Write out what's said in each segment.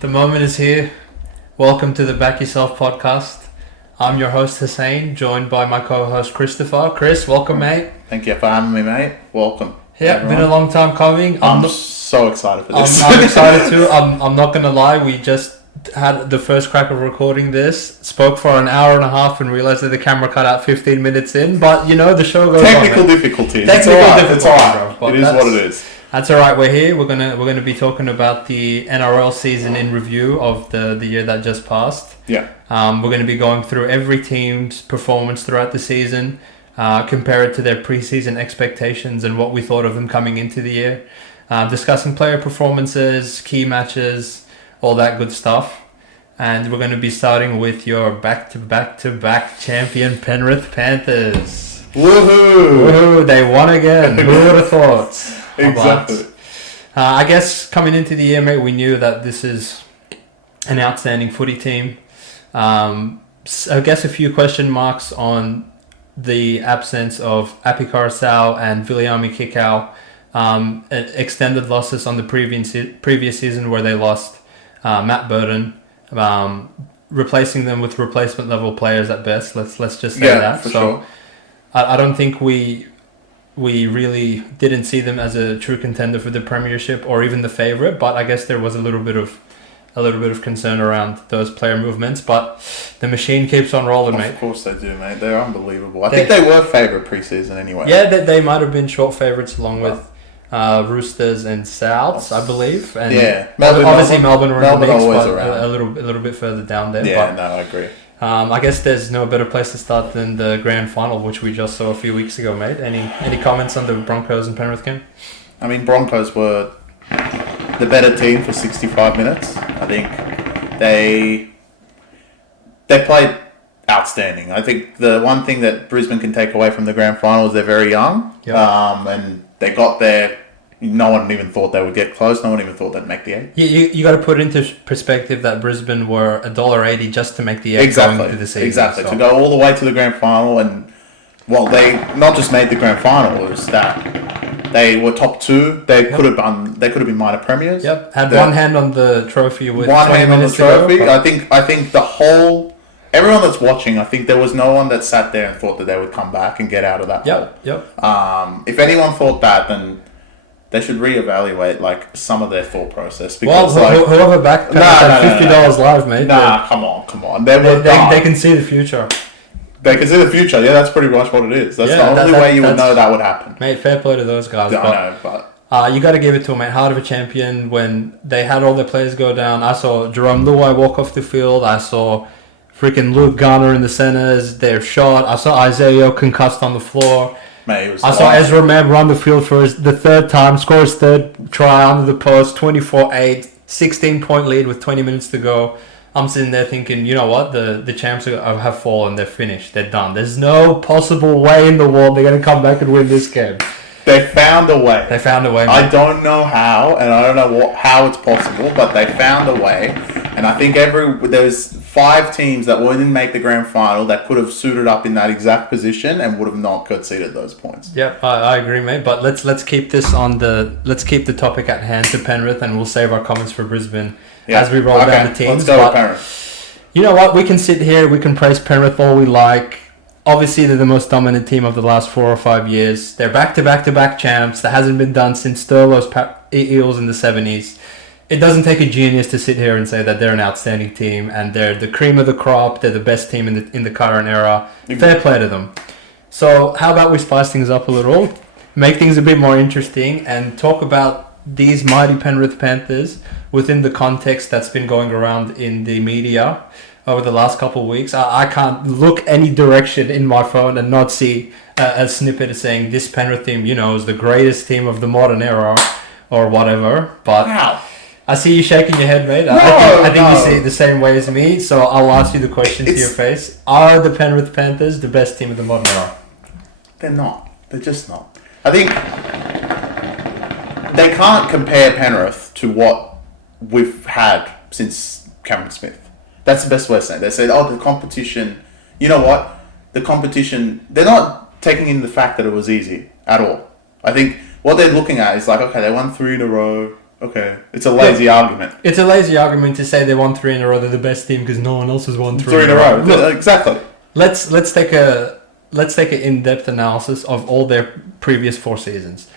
The moment is here. Welcome to the Back Yourself podcast. I'm your host Hussein, joined by my co-host Christopher. Chris, welcome, mate. Thank you for having me, mate. Welcome. Yeah, everyone. been a long time coming. I'm so excited for this. I'm excited too. I'm not gonna lie. We just had the first crack of recording this. Spoke for an hour and a half and realized that the camera cut out 15 minutes in. But you know the show goes Technical on. difficulties. Technical difficulties. It's alright. Bro, it is what it is. That's all right. We're here. We're gonna be talking about the NRL season in review of the year that just passed. Yeah. We're going to be going through every team's performance throughout the season, compare it to their preseason expectations and what we thought of them coming into the year. Discussing player performances, key matches, all that good stuff. And we're going to be starting with your back-to-back champion Penrith Panthers. Woohoo! Woohoo! They won again. Who would have thought? Exactly. I guess coming into the year, mate, we knew that this is an outstanding footy team. I guess a few question marks on the absence of BackYourself and Viliami Kikau. Extended losses on the previous season where they lost Matt Burton, replacing them with replacement level players at best. Let's just say that. So sure. I don't think we really didn't see them as a true contender for the premiership or even the favorite, but I guess there was a little bit of concern around those player movements, but the machine keeps on rolling, mate. Of course they do, mate. They're unbelievable. I think they were favourite pre-season anyway. Yeah, they might have been short favourites along with Roosters and Souths, I believe. And yeah, Melbourne were in the mix, always but around. a little bit further down there. Yeah, but, no, I agree. I guess there's no better place to start than the grand final, which we just saw a few weeks ago, mate. Any comments on the Broncos and Penrith game? I mean, Broncos were the better team for 65 minutes. I think they played outstanding. I think the one thing that Brisbane can take away from the grand final is they're very young. Yep. And they got there. No one even thought they would get close. No one even thought they'd make the 8. You got to put into perspective that Brisbane were $1.80 just to make the 8 going into the season. Exactly. So. To go all the way to the grand final, and they not just made the grand final, it was that they were top 2. They could have been minor premiers. Yep. Had one hand on the trophy with one 20 hand on the minutes to go, trophy. but... I think the whole everyone that's watching, I think there was no one that sat there and thought that they would come back and get out of that hole. Yep. If anyone thought that, then they should reevaluate some of their thought process. Because whoever backed $50 live, mate. Nah, come on. They can see the future. They can see the future. Yeah, that's pretty much what it is. That's the only way you would know that would happen. Mate, fair play to those guys. I know, but you got to give it to them, mate. Heart of a champion. When they had all their players go down, I saw Jerome Luai walk off the field. I saw freaking Luke Garner in the centers. They're shot. I saw Isaiah concussed on the floor. Mate, I saw Ezra Mam run the field for the third time, score his third try under the post, 24-8, 16-point lead with 20 minutes to go. I'm sitting there thinking, you know what? The champs have fallen. They're finished. They're done. There's no possible way in the world they're going to come back and win this game. They found a way. They found a way, mate. I don't know how, and I don't know how it's possible, but they found a way. And I think there's 5 teams that didn't make the grand final that could have suited up in that exact position and would have not conceded those points. Yep, I agree, mate. But let's keep this let's keep the topic at hand to Penrith, and we'll save our comments for Brisbane as we roll down the teams. Let's go with Penrith. You know what? We can sit here. We can praise Penrith all we like. Obviously, they're the most dominant team of the last 4 or 5 years. They're back-to-back that hasn't been done since Sturlo's Eels in the 70s. It doesn't take a genius to sit here and say that they're an outstanding team and they're the cream of the crop. They're the best team in the current era. Fair play to them. So how about we spice things up a little, make things a bit more interesting, and talk about these mighty Penrith Panthers within the context that's been going around in the media over the last couple of weeks. I can't look any direction in my phone and not see a snippet saying this Penrith team, is the greatest team of the modern era or whatever. But wow. I see you shaking your head, mate. I think you see it the same way as me. So I'll ask you the question to your face. Are the Penrith Panthers the best team of the modern era? They're not. They're just not. I think they can't compare Penrith to what we've had since Cameron Smith. That's the best way to say it. They said, the competition... You know what? The competition... They're not taking in the fact that it was easy at all. I think what they're looking at is okay, they won 3 in a row. Okay, it's a lazy argument. It's a lazy argument to say they won 3 in a row. They're the best team because no one else has won 3 in a row. Look, Exactly. let's take an in-depth analysis of all their previous 4 seasons.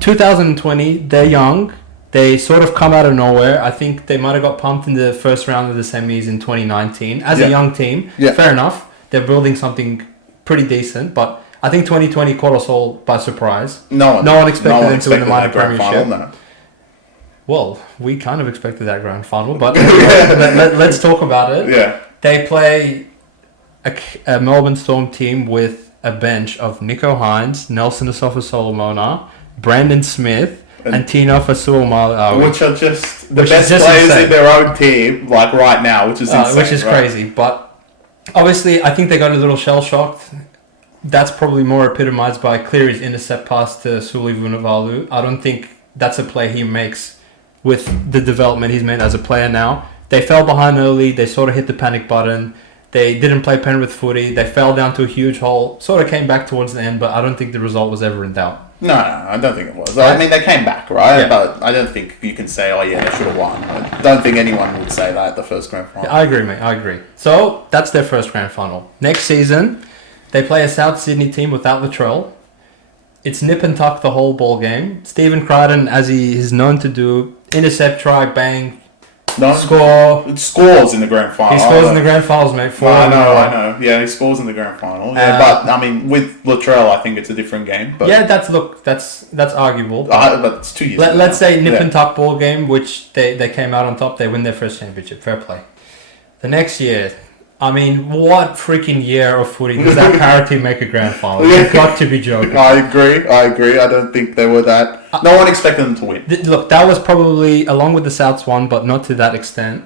2020, they're young. They sort of come out of nowhere. I think they might have got pumped in the first round of the semis in 2019 as a young team. Yeah. Fair enough. They're building something pretty decent, but I think 2020 caught us all by surprise. No one expected them to win the minor premiership. No. Well, we kind of expected that grand final, but let's talk about it. Yeah. They play a Melbourne Storm team with a bench of Nico Hines, Nelson Asafa-Solomona, Brandon Smith, and Tino Fasuamala, which are just the best players insane in their own team, like right now, which is insane. Which is crazy. But obviously, I think they got a little shell-shocked. That's probably more epitomized by Cleary's intercept pass to Suli Vunivalu. I don't think that's a play he makes with the development he's made as a player now. They fell behind early. They sort of hit the panic button. They didn't play Penrith footy. They fell down to a huge hole. Sort of came back towards the end, but I don't think the result was ever in doubt. No, I don't think it was. I mean, they came back, right? Yeah. But I don't think you can say, oh yeah, they should have won. I don't think anyone would say that at the first grand final. I agree, mate. I agree. So, that's their first grand final. Next season, they play a South Sydney team without Latrell. It's nip and tuck the whole ball game. Stephen Crichton, as he is known to do, intercept, try, bang, score. It scores in the grand final. He scores in the grand finals, mate. I know. Yeah, he scores in the grand final. Yeah, but I mean, with Latrell, I think it's a different game. But yeah, that's arguable. But it's 2 years. Let's say nip and tuck ball game, which they came out on top. They win their first championship. Fair play. The next year, I mean, what freaking year of footy does that Para team make a grand final? You've got to be joking. I agree. I don't think they were that. No one expected them to win. Look, that was probably, along with the Souths one, but not to that extent,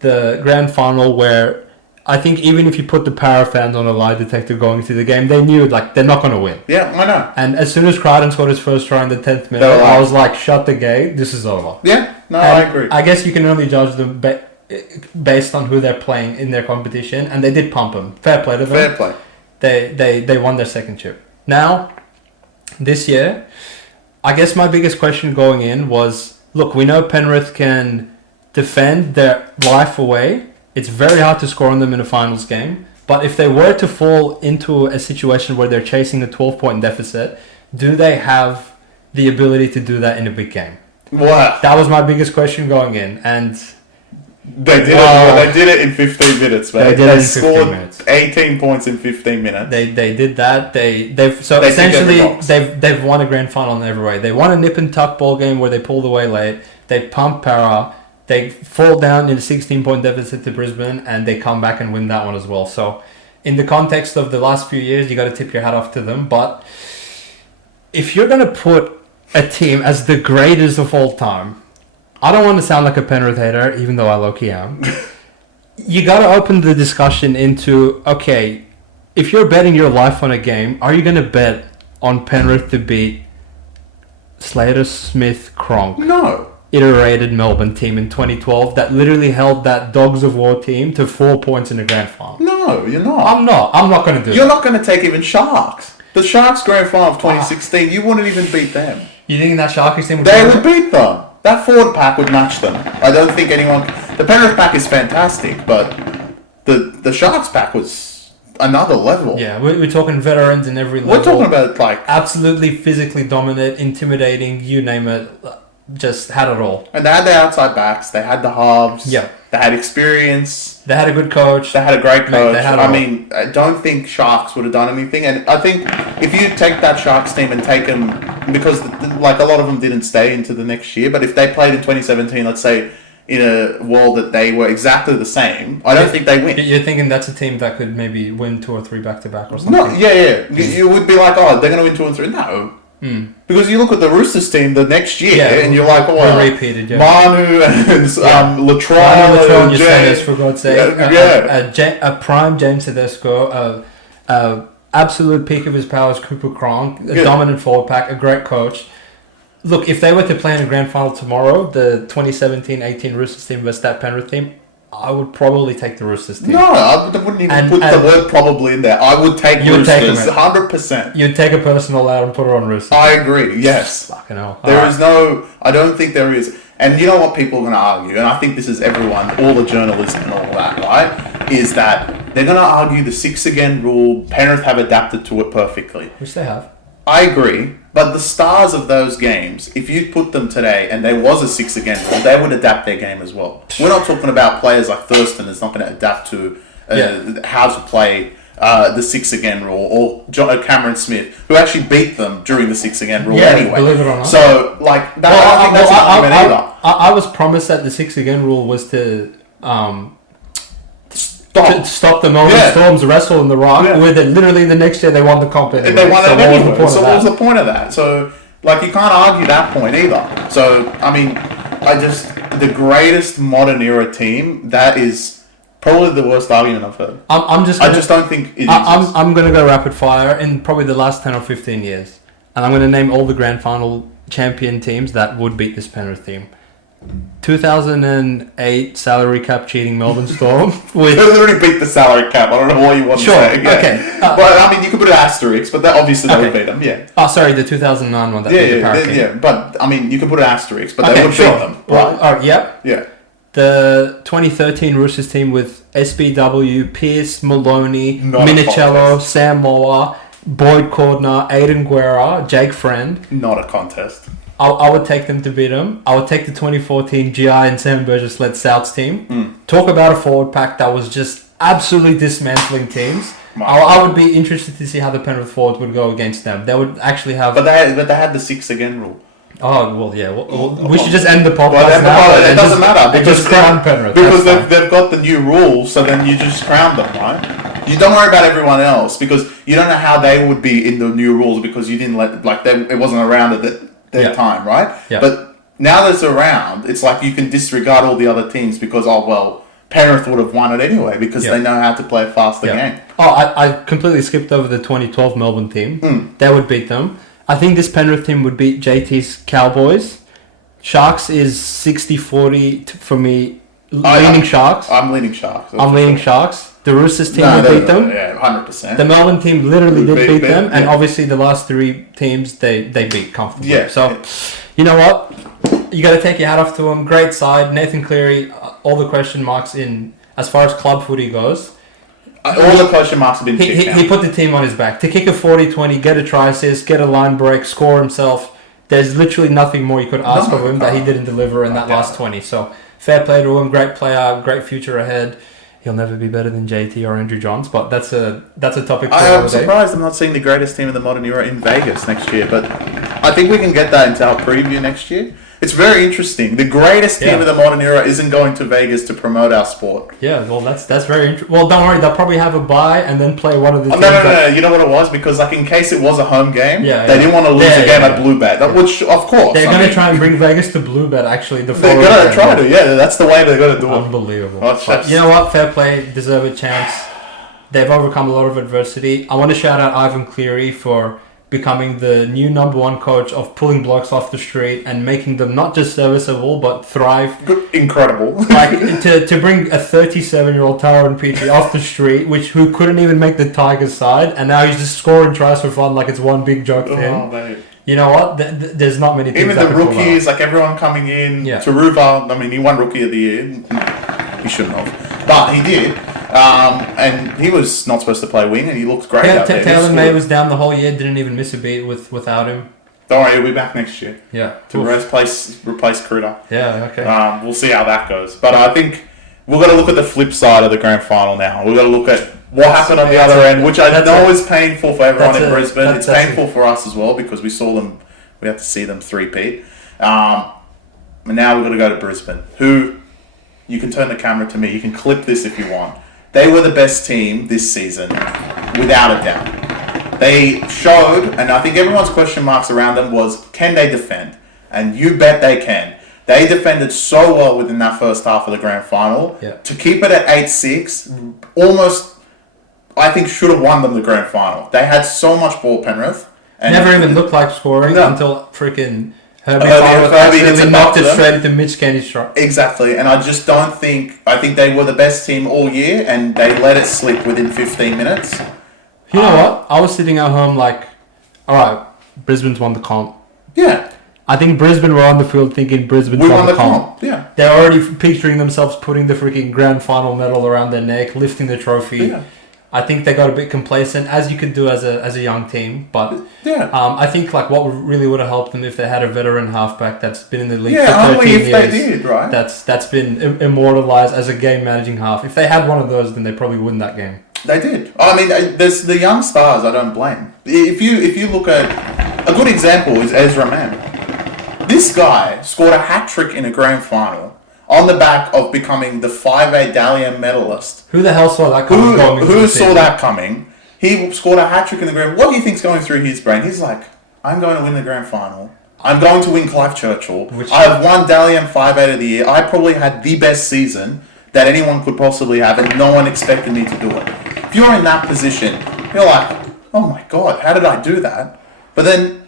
the grand final where I think even if you put the Para fans on a lie detector going to the game, they knew they're not going to win. Yeah, I know. And as soon as Crichton scored his first try in the 10th minute, I was like, shut the gate, this is over. Yeah, I agree. I guess you can only judge them based on who they're playing in their competition, and they did pump them. Fair play to them. Fair play. They won their second chip. Now, this year, I guess my biggest question going in was, look, we know Penrith can defend their life away. It's very hard to score on them in a finals game. But if they were to fall into a situation where they're chasing a 12-point deficit, do they have the ability to do that in a big game? Wow. That was my biggest question going in, and They did it. They did it in 15 minutes, man. They scored minutes. 18 points in 15 minutes. They did that. They've won a grand final in every way. They won a nip and tuck ball game where they pulled away late. They pump Para. They fall down in a 16-point deficit to Brisbane, and they come back and win that one as well. So, in the context of the last few years, you got to tip your hat off to them. But if you're going to put a team as the greatest of all time, I don't want to sound like a Penrith hater, even though I low-key am. You got to open the discussion into, okay, if you're betting your life on a game, are you going to bet on Penrith to beat Slater, Smith, Cronk? No. Iterated Melbourne team in 2012 that literally held that Dogs of War team to 4 points in the grand final. No, you're not. I'm not going to do You're not going to take even Sharks. The Sharks grand final of 2016, you wouldn't even beat them. You think that Sharkies team would They would beat them. That forward pack would match them. I don't think anyone... The Penrith pack is fantastic, but the Sharks pack was another level. Yeah, we're talking veterans in every level. We're talking about, absolutely physically dominant, intimidating, you name it. Just had it all. And they had the outside backs. They had the halves. Yeah. They had experience. They had a good coach. They had a great coach. Mate, I don't think Sharks would have done anything. And I think if you take that Sharks team and take them... Because, a lot of them didn't stay into the next year. But if they played in 2017, let's say, in a world that they were exactly the same, I don't think they win. You're thinking that's a team that could maybe win 2 or 3 back-to-back or something? No, yeah. You would be like, oh, they're going to win 2 and 3. No. Because you look at the Roosters team the next year, and you're like, oh, repeated, Manu and Latrell and James, for God's sake, a prime James Tedesco, absolute peak of his powers, Cooper Cronk, a dominant forward pack, a great coach. Look, if they were to play in a grand final tomorrow, the 2017-18 Roosters team versus that Penrith team, I would probably take the Roosters team. No, I wouldn't even put the word probably in there. I would take Roosters, 100%. You'd take a personal out and put her on Roosters. I agree, yes. Fucking hell. I don't think there is. And you know what people are going to argue, and I think this is everyone, all the journalists and all that, right, is that they're going to argue the 6 again rule, Penrith have adapted to it perfectly. Which they have. I agree, but the stars of those games, if you put them today and there was a 6 again rule, they would adapt their game as well. We're not talking about players like Thurston that's not going to adapt to how to play the 6 again rule, or Cameron Smith, who actually beat them during the 6 again rule anyway. Believe it or not. So, like, that, I don't think that's an argument either. I was promised that the 6 again rule was to stop the Melbourne Storms wrestle in the rock, where literally the next year they won the comp anyway. They won it anyway. So what was the point of that? So, like, you can't argue that point either. So, I mean, the greatest modern era team, that is probably the worst argument I've heard. I just don't think it exists. I'm going to go rapid fire in probably the last 10 or 15 years. And I'm going to name all the grand final champion teams that would beat this Penrith team. 2008 salary cap cheating Melbourne Storm. They literally beat the salary cap. I don't know what you want to say. Yeah. Okay. But I mean, you could put an asterisk, but obviously they would beat them. Yeah. Oh, sorry, the 2009 one. That beat the Parakeet. Yeah. But I mean, you could put an asterisk, but they would beat them. Right? Yep. Yeah. The 2013 Roosters team with SBW, Pearce, Maloney, Minicello, Sam Moa, Boyd Cordner, Aiden Guerra, Jake Friend. Not a contest. I would take them to beat them. I would take the 2014 GI and Sam Burgess-led Souths team. Talk about a forward pack that was just absolutely dismantling teams. I would be interested to see how the Penrith forwards would go against them. They would actually have... But they had the 6 again rule. Oh, well, yeah. We should just end the podcast now. It doesn't matter. Because crown Penrith. Because they've got the new rules, so then you just crown them, right? You don't worry about everyone else, because you don't know how they would be in the new rules, because you didn't it wasn't around at their time, right? Yeah. But now that it's around, it's like you can disregard all the other teams because, Penrith would have won it anyway because they know how to play a faster game. Oh, I completely skipped over the 2012 Melbourne team. They would beat them. I think this Penrith team would beat JT's Cowboys. Sharks is 60-40 for me. Leaning Sharks. I'm leaning Sharks. I'm leaning Sharks. The Roosters team would beat them. Yeah, 100%. The Melbourne team literally did beat them. And obviously the last 3 teams, they beat comfortably. Yeah. So, you know what? You got to take your hat off to them. Great side. Nathan Cleary, all the question marks in as far as club footy goes. All the question marks have been kicked out. He put the team on his back. To kick a 40-20, get a try assist, get a line break, score himself. There's literally nothing more you could ask of him that he didn't deliver in that last 20. So, fair play to him. Great player. Great future ahead. He'll never be better than JT or Andrew Johns, but that's a topic for I'm surprised I'm not seeing the greatest team of the modern era in Vegas next year, but I think we can get that into our preview next year. It's very interesting. The greatest team of the modern era isn't going to Vegas to promote our sport. Yeah, well, that's very interesting. Well, don't worry, they'll probably have a bye and then play one of the teams. No. You know what it was? Because, in case it was a home game, they didn't want to lose a game at Bluebet. Which, of course. They're going to try and bring Vegas to Bluebet, actually. They're going to try to, that's the way they're going to do it. Unbelievable. But you know what? Fair play. Deserve a chance. They've overcome a lot of adversity. I want to shout out Ivan Cleary for becoming the new number 1 coach of pulling blokes off the street and making them not just serviceable but thrive. Incredible. To bring a 37-year-old Tyrone Peachey off the street, who couldn't even make the Tigers side, and now he's just scoring tries for fun like it's one big joke to him. Mate. You know what? There's not many teams. Even the rookies, everyone coming in. Yeah. Taruva, he won Rookie of the Year. He shouldn't have, but he did. And he was not supposed to play wing, and he looked great out there. Taylor May was down the whole year, didn't even miss a beat without him. Don't worry, he'll be back next year. Yeah. To replace Kruder. Yeah, okay. We'll see how that goes. But I think we've got to look at the flip side of the grand final now. We've got to look at what happened on the other end, which I know is painful for everyone in Brisbane. It's painful for us as well because we had to see them three-peat. And now we've got to go to Brisbane, who, you can turn the camera to me, you can clip this if you want. They were the best team this season, without a doubt. They showed, and I think everyone's question marks around them was, can they defend? And you bet they can. They defended so well within that first half of the grand final. Yeah. To keep it at 8-6, almost, I think, should have won them the grand final. They had so much ball, Penrith. And never even looked like scoring until freaking Herbie Herbie Farnworth hits accidentally it knocked back it to them. straight into Mitch Kenny's strike. Exactly, and I just don't think. I think they were the best team all year, and they let it slip within 15 minutes. You know what? I was sitting at home like, all right, Brisbane's won the comp. Yeah, I think Brisbane were on the field thinking Brisbane we won won the comp. Yeah, They're already picturing themselves putting the freaking grand final medal around their neck, lifting the trophy. yeah, I think they got a bit complacent, as you could do as a young team. But yeah. I think like what really would have helped them if they had a veteran halfback that's been in the league Yeah, for 13 only if years. they did, right? That's been immortalized as a game managing half. If they had one of those, then they probably win that game. They did. I mean, there's the young stars. I don't blame. If you look at a good example is Ezra Mann. This guy scored a hat trick in a grand final on the back of becoming the 5A Dalian medalist. Who the hell saw that coming? Who saw that coming? He scored a hat trick in the grand. What do you think's going through his brain? He's like, I'm going to win the grand final. I'm going to win Clive Churchill. I have won Dalian 5A of the year. I probably had the best season that anyone could possibly have, and no one expected me to do it. If you're in that position, you're like, oh my God, how did I do that? But then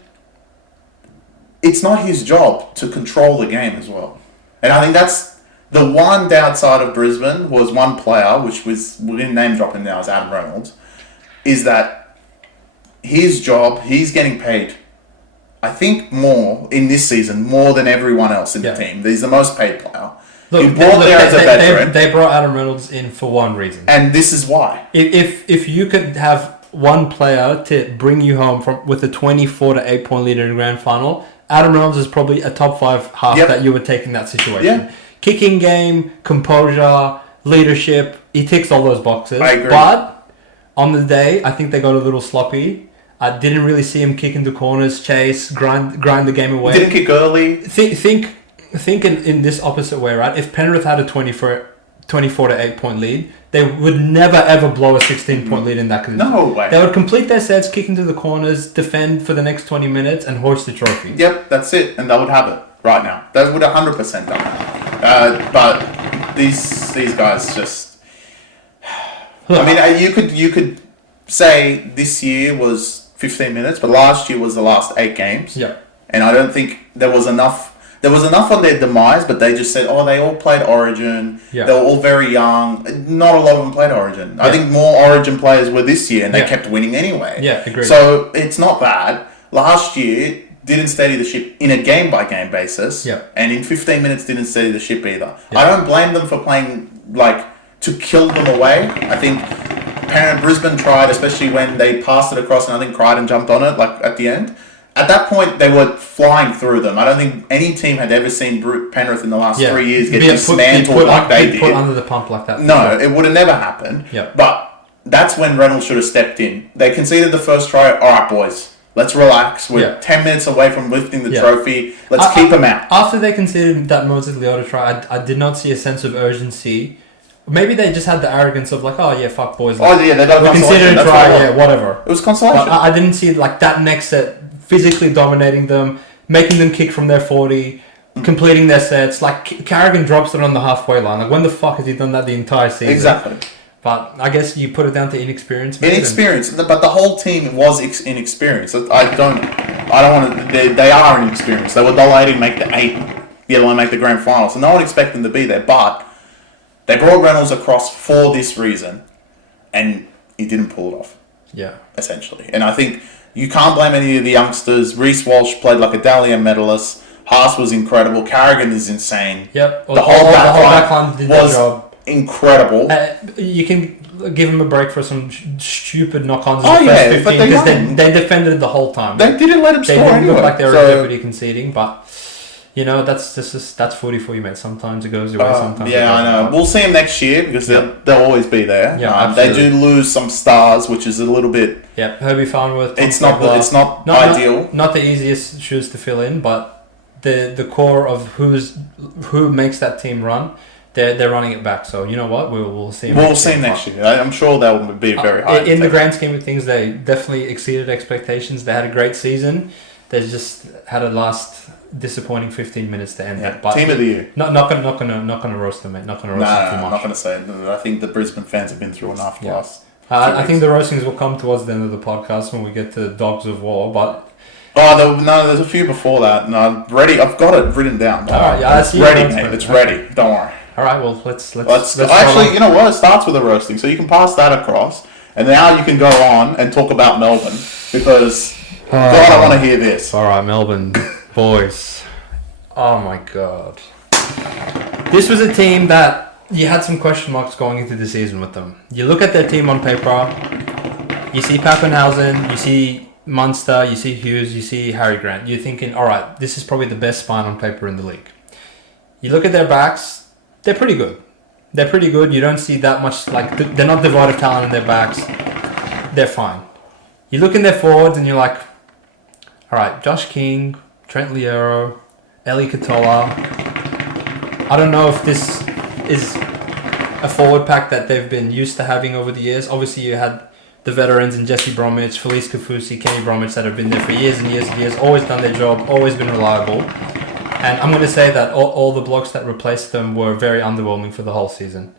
it's not his job to control the game as well. And I think that's the one downside of Brisbane was one player, which was, we didn't name drop him now, is Adam Reynolds, is that his job, he's getting paid, I think, more in this season, more than everyone else in the team. He's the most paid player. Look, he brought there as a veteran. They brought Adam Reynolds in for one reason. And this is why. If you could have one player to bring you home with a 24 to 8 point lead in a grand final, Adam Reynolds is probably a top 5 half that you would take in that situation. Yeah. Kicking game, composure, leadership, he ticks all those boxes. I agree. But on the day, I think they got a little sloppy. I didn't really see him kick into corners, chase, grind the game away. Didn't kick early. Think in this opposite way, right? If Penrith had a 24 to 8 point lead, they would never ever blow a 16 point lead in that condition. No way. They would complete their sets, kick into the corners, defend for the next 20 minutes, and hoist the trophy. Yep, that's it. And they would have it right now. They would 100% done that. But these guys just... I mean, you could say this year was 15 minutes, but last year was the last 8 games. Yeah. And I don't think there was enough on their demise, but they just said, oh, they all played Origin. Yeah. They were all very young. Not a lot of them played Origin. Yeah. I think more Origin players were this year, and they kept winning anyway. Yeah, agreed. So it's not bad. Last year didn't steady the ship in a game-by-game basis. Yeah. And in 15 minutes didn't steady the ship either. Yeah. I don't blame them for playing, to kill them away. I think Brisbane tried, especially when they passed it across, and I think Crichton jumped on it, at the end. At that point, they were flying through them. I don't think any team had ever seen Penrith in the last 3 years get dismantled like they did. Put under the pump like that. No, it would have never happened. Yeah. But that's when Reynolds should have stepped in. They conceded the first try. All right, boys, let's relax. We're 10 minutes away from lifting the trophy. Let's keep them out. After they conceded that Moses Leota try, I did not see a sense of urgency. Maybe they just had the arrogance of oh yeah, fuck boys. They got a consolation. Considered a try, whatever. It was consolation. But I didn't see that next set physically dominating them, making them kick from their 40, completing their sets. Carrigan drops it on the halfway line. When the fuck has he done that the entire season? Exactly. But I guess you put it down to inexperience. Inexperience, but the whole team was inexperienced. I don't want to. They are inexperienced. They were delayed to make the 8, let alone make the grand final. So no one expected them to be there. But they brought Reynolds across for this reason, and he didn't pull it off. Yeah, essentially. And I think you can't blame any of the youngsters. Reece Walsh played like a Dalian medalist. Haas was incredible. Carrigan is insane. Yep. The whole back line did their job. Incredible. You can give them a break for some stupid knock-ons in the first 15 because they defended the whole time. They didn't let him score anyway. They didn't look like they were deputy conceding, but that's footy for you, mate. Sometimes it goes your way, sometimes it doesn't. I know. We'll see them next year because they'll always be there. Yeah, they do lose some stars, which is a little bit. Yeah, Herbie Farnworth. It's not ideal. Not the easiest shoes to fill in, but the core of who makes that team run. They're running it back, so you know what? We'll see. We'll see next year. I'm sure they'll be very high. In the grand scheme of things, they definitely exceeded expectations. They had a great season. They just had a last disappointing 15 minutes to end it. But team of the year. Not gonna roast them, mate. Not gonna roast them too much. Not gonna say it. I think the Brisbane fans have been through enough last. I think the roastings will come towards the end of the podcast when we get to Dogs of War, but. There's a few before that. No, ready. I've got it written down. It's ready, mate. It's ready. Don't worry. All right. Well, let's actually, you know what? It starts with a roasting, so you can pass that across, and now you can go on and talk about Melbourne because God, I want to hear this. All right, Melbourne boys. Oh my God. This was a team that you had some question marks going into the season with them. You look at their team on paper. You see Pappenhausen. You see Munster, you see Hughes, you see Harry Grant. You're thinking, all right, this is probably the best spine on paper in the league. You look at their backs, they're pretty good. They're pretty good. You don't see that much, they're not devoid of talent in their backs. They're fine. You look in their forwards and you're like, all right, Josh King, Trent Liero, Eli Katola. I don't know if this is a forward pack that they've been used to having over the years. Obviously, you had the veterans in Jesse Bromwich, Felice Kafusi, Kenny Bromwich that have been there for years and years and years, always done their job, always been reliable. And I'm going to say that all the blokes that replaced them were very underwhelming for the whole season.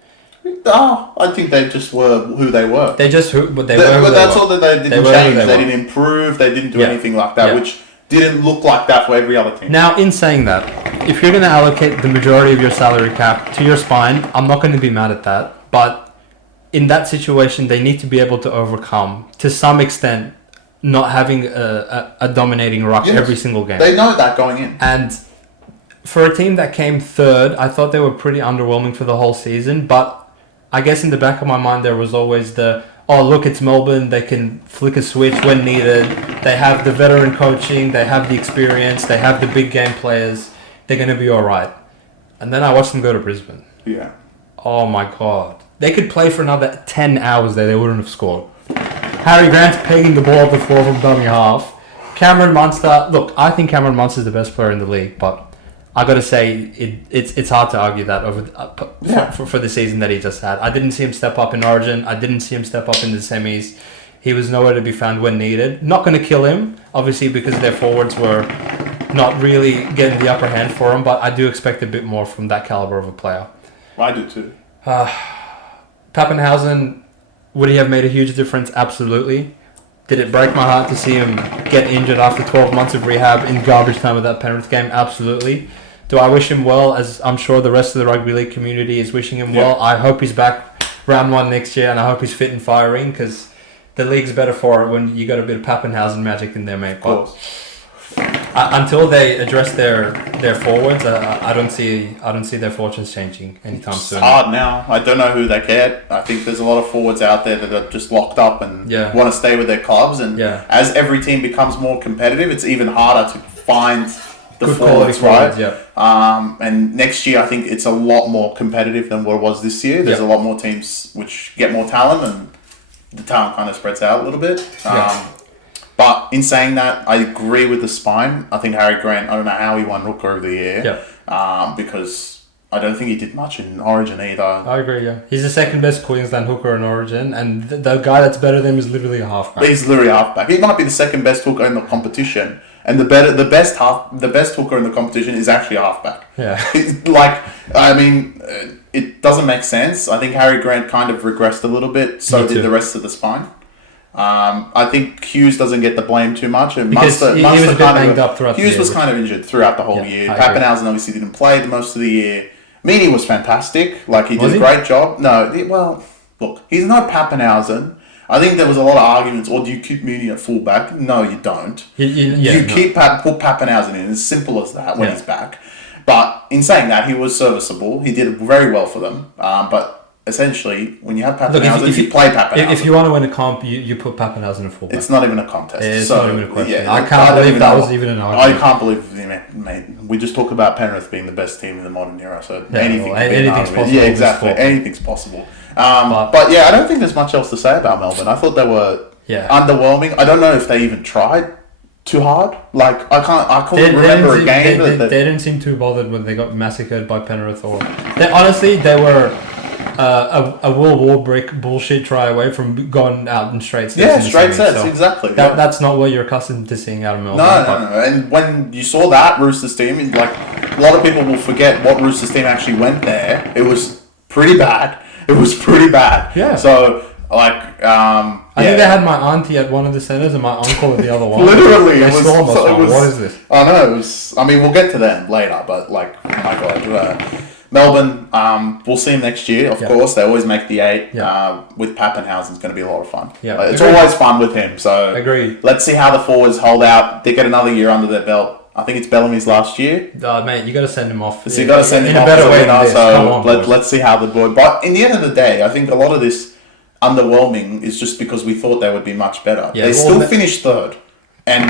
I think they just were who they were. They were. But that's all that they didn't change. They didn't improve. They didn't do anything like that, which didn't look like that for every other team. Now, in saying that, if you're going to allocate the majority of your salary cap to your spine, I'm not going to be mad at that. But in that situation, they need to be able to overcome, to some extent, not having a dominating ruck every single game. They know that going in. And for a team that came third, I thought they were pretty underwhelming for the whole season. But I guess in the back of my mind, there was always look, it's Melbourne. They can flick a switch when needed. They have the veteran coaching. They have the experience. They have the big game players. They're going to be all right. And then I watched them go to Brisbane. Yeah. Oh, my God. They could play for another 10 hours there. They wouldn't have scored. Harry Grant's pegging the ball up the floor from dummy half. Cameron Munster. Look, I think Cameron Munster's the best player in the league, but I got to say it's hard to argue that for the season that he just had. I didn't see him step up in Origin. I didn't see him step up in the semis. He was nowhere to be found when needed. Not going to kill him, obviously, because their forwards were not really getting the upper hand for him, but I do expect a bit more from that caliber of a player. I do too. Pappenhausen, would he have made a huge difference? Absolutely. Did it break my heart to see him get injured after 12 months of rehab in garbage time of that Penrith game? Absolutely. Do I wish him well, as I'm sure the rest of the rugby league community is wishing him well? I hope he's back round one next year, and I hope he's fit and firing, because the league's better for it when you got a bit of Pappenhausen magic in there, mate. But until they address their forwards, I don't see their fortunes changing anytime soon. It's hard now. I don't know who they get. I think there's a lot of forwards out there that are just locked up and want to stay with their clubs. And as every team becomes more competitive, it's even harder to find the forwards, right? And next year, I think it's a lot more competitive than what it was this year. There's a lot more teams which get more talent, and the talent kind of spreads out a little bit. But in saying that, I agree with the spine. I think Harry Grant, I don't know how he won Hooker of the Year. Because I don't think he did much in Origin either. I agree, He's the second best Queensland hooker in Origin, and the guy that's better than him is literally a halfback. He's literally a halfback. He might be the second best hooker in the competition, and the best hooker in the competition is actually a halfback. It doesn't make sense. I think Harry Grant kind of regressed a little bit, so did the rest of the spine. I think Hughes doesn't get the blame too much, and because Munster he was a bit banged up throughout Hughes the year. was kind of injured throughout the whole year. Pappenhausen obviously didn't play the most of the year. Meany was fantastic. He did a great job. Look, he's not Pappenhausen. I think there was a lot of arguments. Or do you keep Meany at fullback? No, you don't. Put Pappenhausen in. As simple as that when he's back. But in saying that, he was serviceable. He did very well for them. But essentially, when you have Pappenhausen, if you play Pappenhausen. If you want to win a comp, you put Pappenhausen in fullback. It's not even a contest. It's not even a question. I can't believe that was even an argument. I can't believe, mate. We just talk about Penrith being the best team in the modern era, so anything's possible. Yeah, exactly. Anything's possible. But I don't think there's much else to say about Melbourne. I thought they were underwhelming. I don't know if they even tried too hard. I couldn't remember a game. They didn't seem too bothered when they got massacred by Penrith. They were a World War brick bullshit try away from going out in straight sets. Yeah, straight sets, so exactly. That's not what you're accustomed to seeing out of Melbourne. No. And when you saw that Roosters team, a lot of people will forget what Roosters team actually went there. It was pretty bad. Yeah. So, I think they had my auntie at one of the centres and my uncle at the other one. Literally, They it was, stormed us, it like, was. what is this? I know. It was. I mean, we'll get to them later, but like, oh my god, Melbourne. We'll see them next year. Of course, they always make the 8. Yeah. With Pappenhausen's going to be a lot of fun. Yeah, It's always fun with him. So Agreed. Let's see how the forwards hold out. They get another year under their belt. I think it's Bellamy's last year. Mate, you got to send him off. So you got to send him in off a better as a way winner. than this. So Come on, let's see how the boy. But in the end of the day, I think a lot of this underwhelming is just because we thought they would be much better. Yeah, They still finished third, and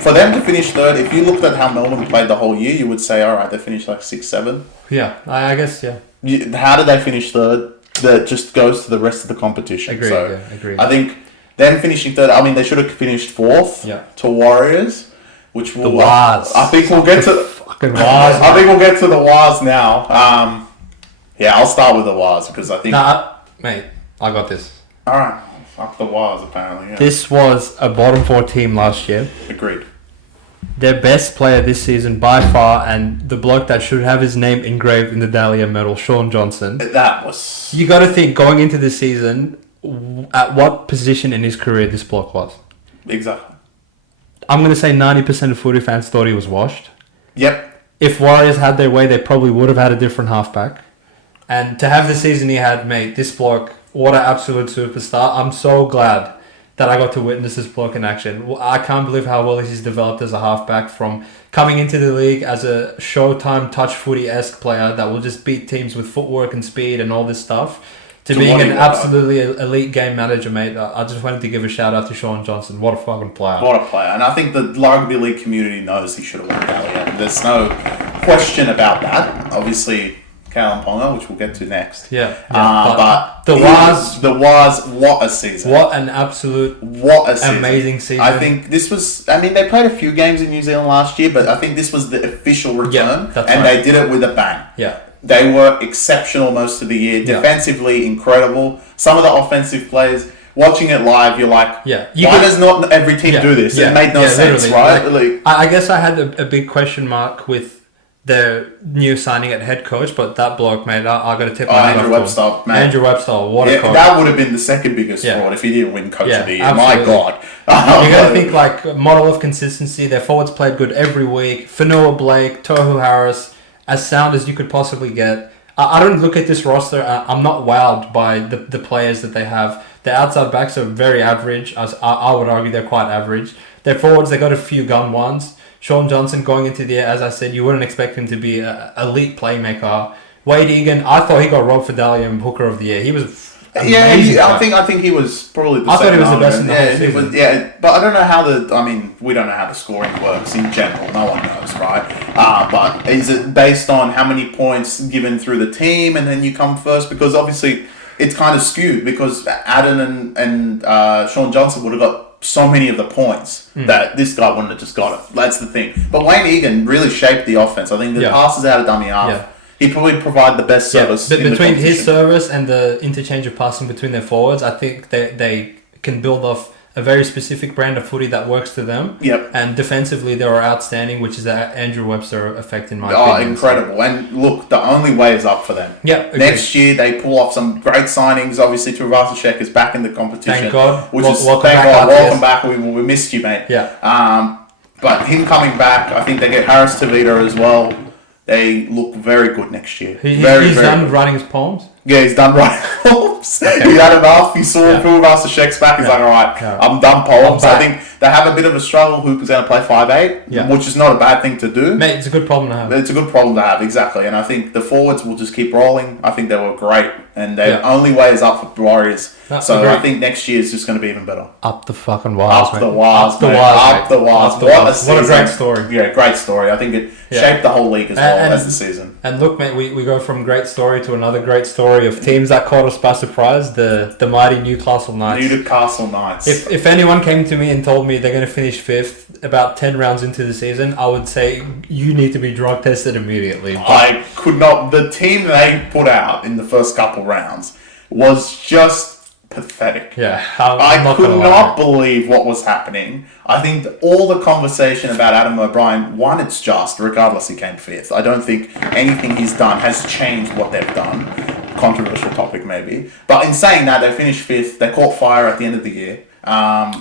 for them to finish third, if you looked at how Melbourne played the whole year, you would say, all right, they finished like 6, 7. Yeah, I guess, yeah. How did they finish third? That just goes to the rest of the competition. Agreed, So agreed. I think them finishing third. I mean, they should have finished 4th to Warriors, which will. The Wars. I think we'll get to. Fucking Wars. I think we'll get to the Wars now. I'll start with the Wars because I think. Mate, I got this. All right, fuck the Wars apparently. Yeah. This was a bottom 4 team last year. Agreed. Their best player this season by far, and the bloke that should have his name engraved in the Dahlia medal, Sean Johnson. That was. You got to think going into the season, at what position in his career this bloke was. Exactly. I'm going to say 90% of footy fans thought he was washed. Yep. If Warriors had their way, they probably would have had a different halfback. And to have the season he had, mate, this bloke, what an absolute superstar. I'm so glad that I got to witness this bloke in action. I can't believe how well he's developed as a halfback from coming into the league as a Showtime touch footy-esque player that will just beat teams with footwork and speed and all this stuff to being an absolutely elite game manager, mate. I just wanted to give a shout out to Sean Johnson. What a fucking player. What a player. And I think the rugby league community knows he should have won Dahlia. There's no question about that. Obviously, Kalen Ponga, which we'll get to next. But the Wars, what a season. What an absolute amazing season. I think this was, they played a few games in New Zealand last year, but I think this was the official return, they did it with a bang. Yeah. They were exceptional most of the year. Defensively, incredible. Some of the offensive plays, watching it live, you're like, why does not every team do this? It made no sense, right? Like, I guess I had a big question mark with their new signing at head coach, but that bloke, mate, I got to tip my hat Andrew Webster, man. Andrew Webster, what a coach. That would have been the second biggest fraud if he didn't win Coach of the Year. Absolutely. My God. You got to think, like, model of consistency. Their forwards played good every week. Fanua Blake, Tohu Harris, as sound as you could possibly get. I don't look at this roster. I'm not wowed by the players that they have. Their outside backs are very average. I would argue they're quite average. Their forwards, they got a few gun ones. Sean Johnson going into the year, as I said, you wouldn't expect him to be an elite playmaker. Wade Egan, I thought he got robbed for Dahlia and Hooker of the Year. He was amazing. I think he was probably the I thought he was the best in the whole season. But I don't know how we don't know how the scoring works in general. No one knows, right? But is it based on how many points given through the team and then you come first? Because obviously it's kind of skewed because Adam and Sean Johnson would have got so many of the points that this guy wouldn't have just got it. That's the thing. But Wayne Egan really shaped the offense. I think the passes out of dummy half, he probably provided the best service. But between his service and the interchange of passing between their forwards, I think they can build off a very specific brand of footy that works to them. Yep. And defensively, they were outstanding, which is that Andrew Webster effect in my opinion. Incredible. And look, the only way is up for them. Yep. Next year, they pull off some great signings. Obviously, Travasacek is back in the competition. Thank God. Welcome back. We missed you, mate. Yeah. But him coming back, I think they get Harris Tavita as well. They look very good next year. He's very done good. writing his poems? Yeah, he's done writing poems. He had enough. He saw Travasacek's back. He's like, all right, I'm done poems. I think they have a bit of a struggle. Hooper's going to play 5'8", which is not a bad thing to do. Mate, it's a good problem to have. It's a good problem to have, exactly. And I think the forwards will just keep rolling. I think they were great. And the only way is up for the Warriors. I think next year is just going to be even better. Up the fucking Wars, Up the Wars. What a great story. Yeah, great story. I think it shaped the whole league as well as the season. And look, mate, we go from great story to another great story of teams that caught us by surprise, the mighty Newcastle Knights. If anyone came to me and told me they're going to finish 5th about 10 rounds into the season, I would say you need to be drug tested immediately. I could not. The team they put out in the first couple rounds was just pathetic. Yeah, I could not believe what was happening. I think all the conversation about Adam O'Brien, one, it's just, regardless he came 5th. I don't think anything he's done has changed what they've done. controversial topic maybe. But in saying that, they finished 5th. They caught fire at the end of the year. And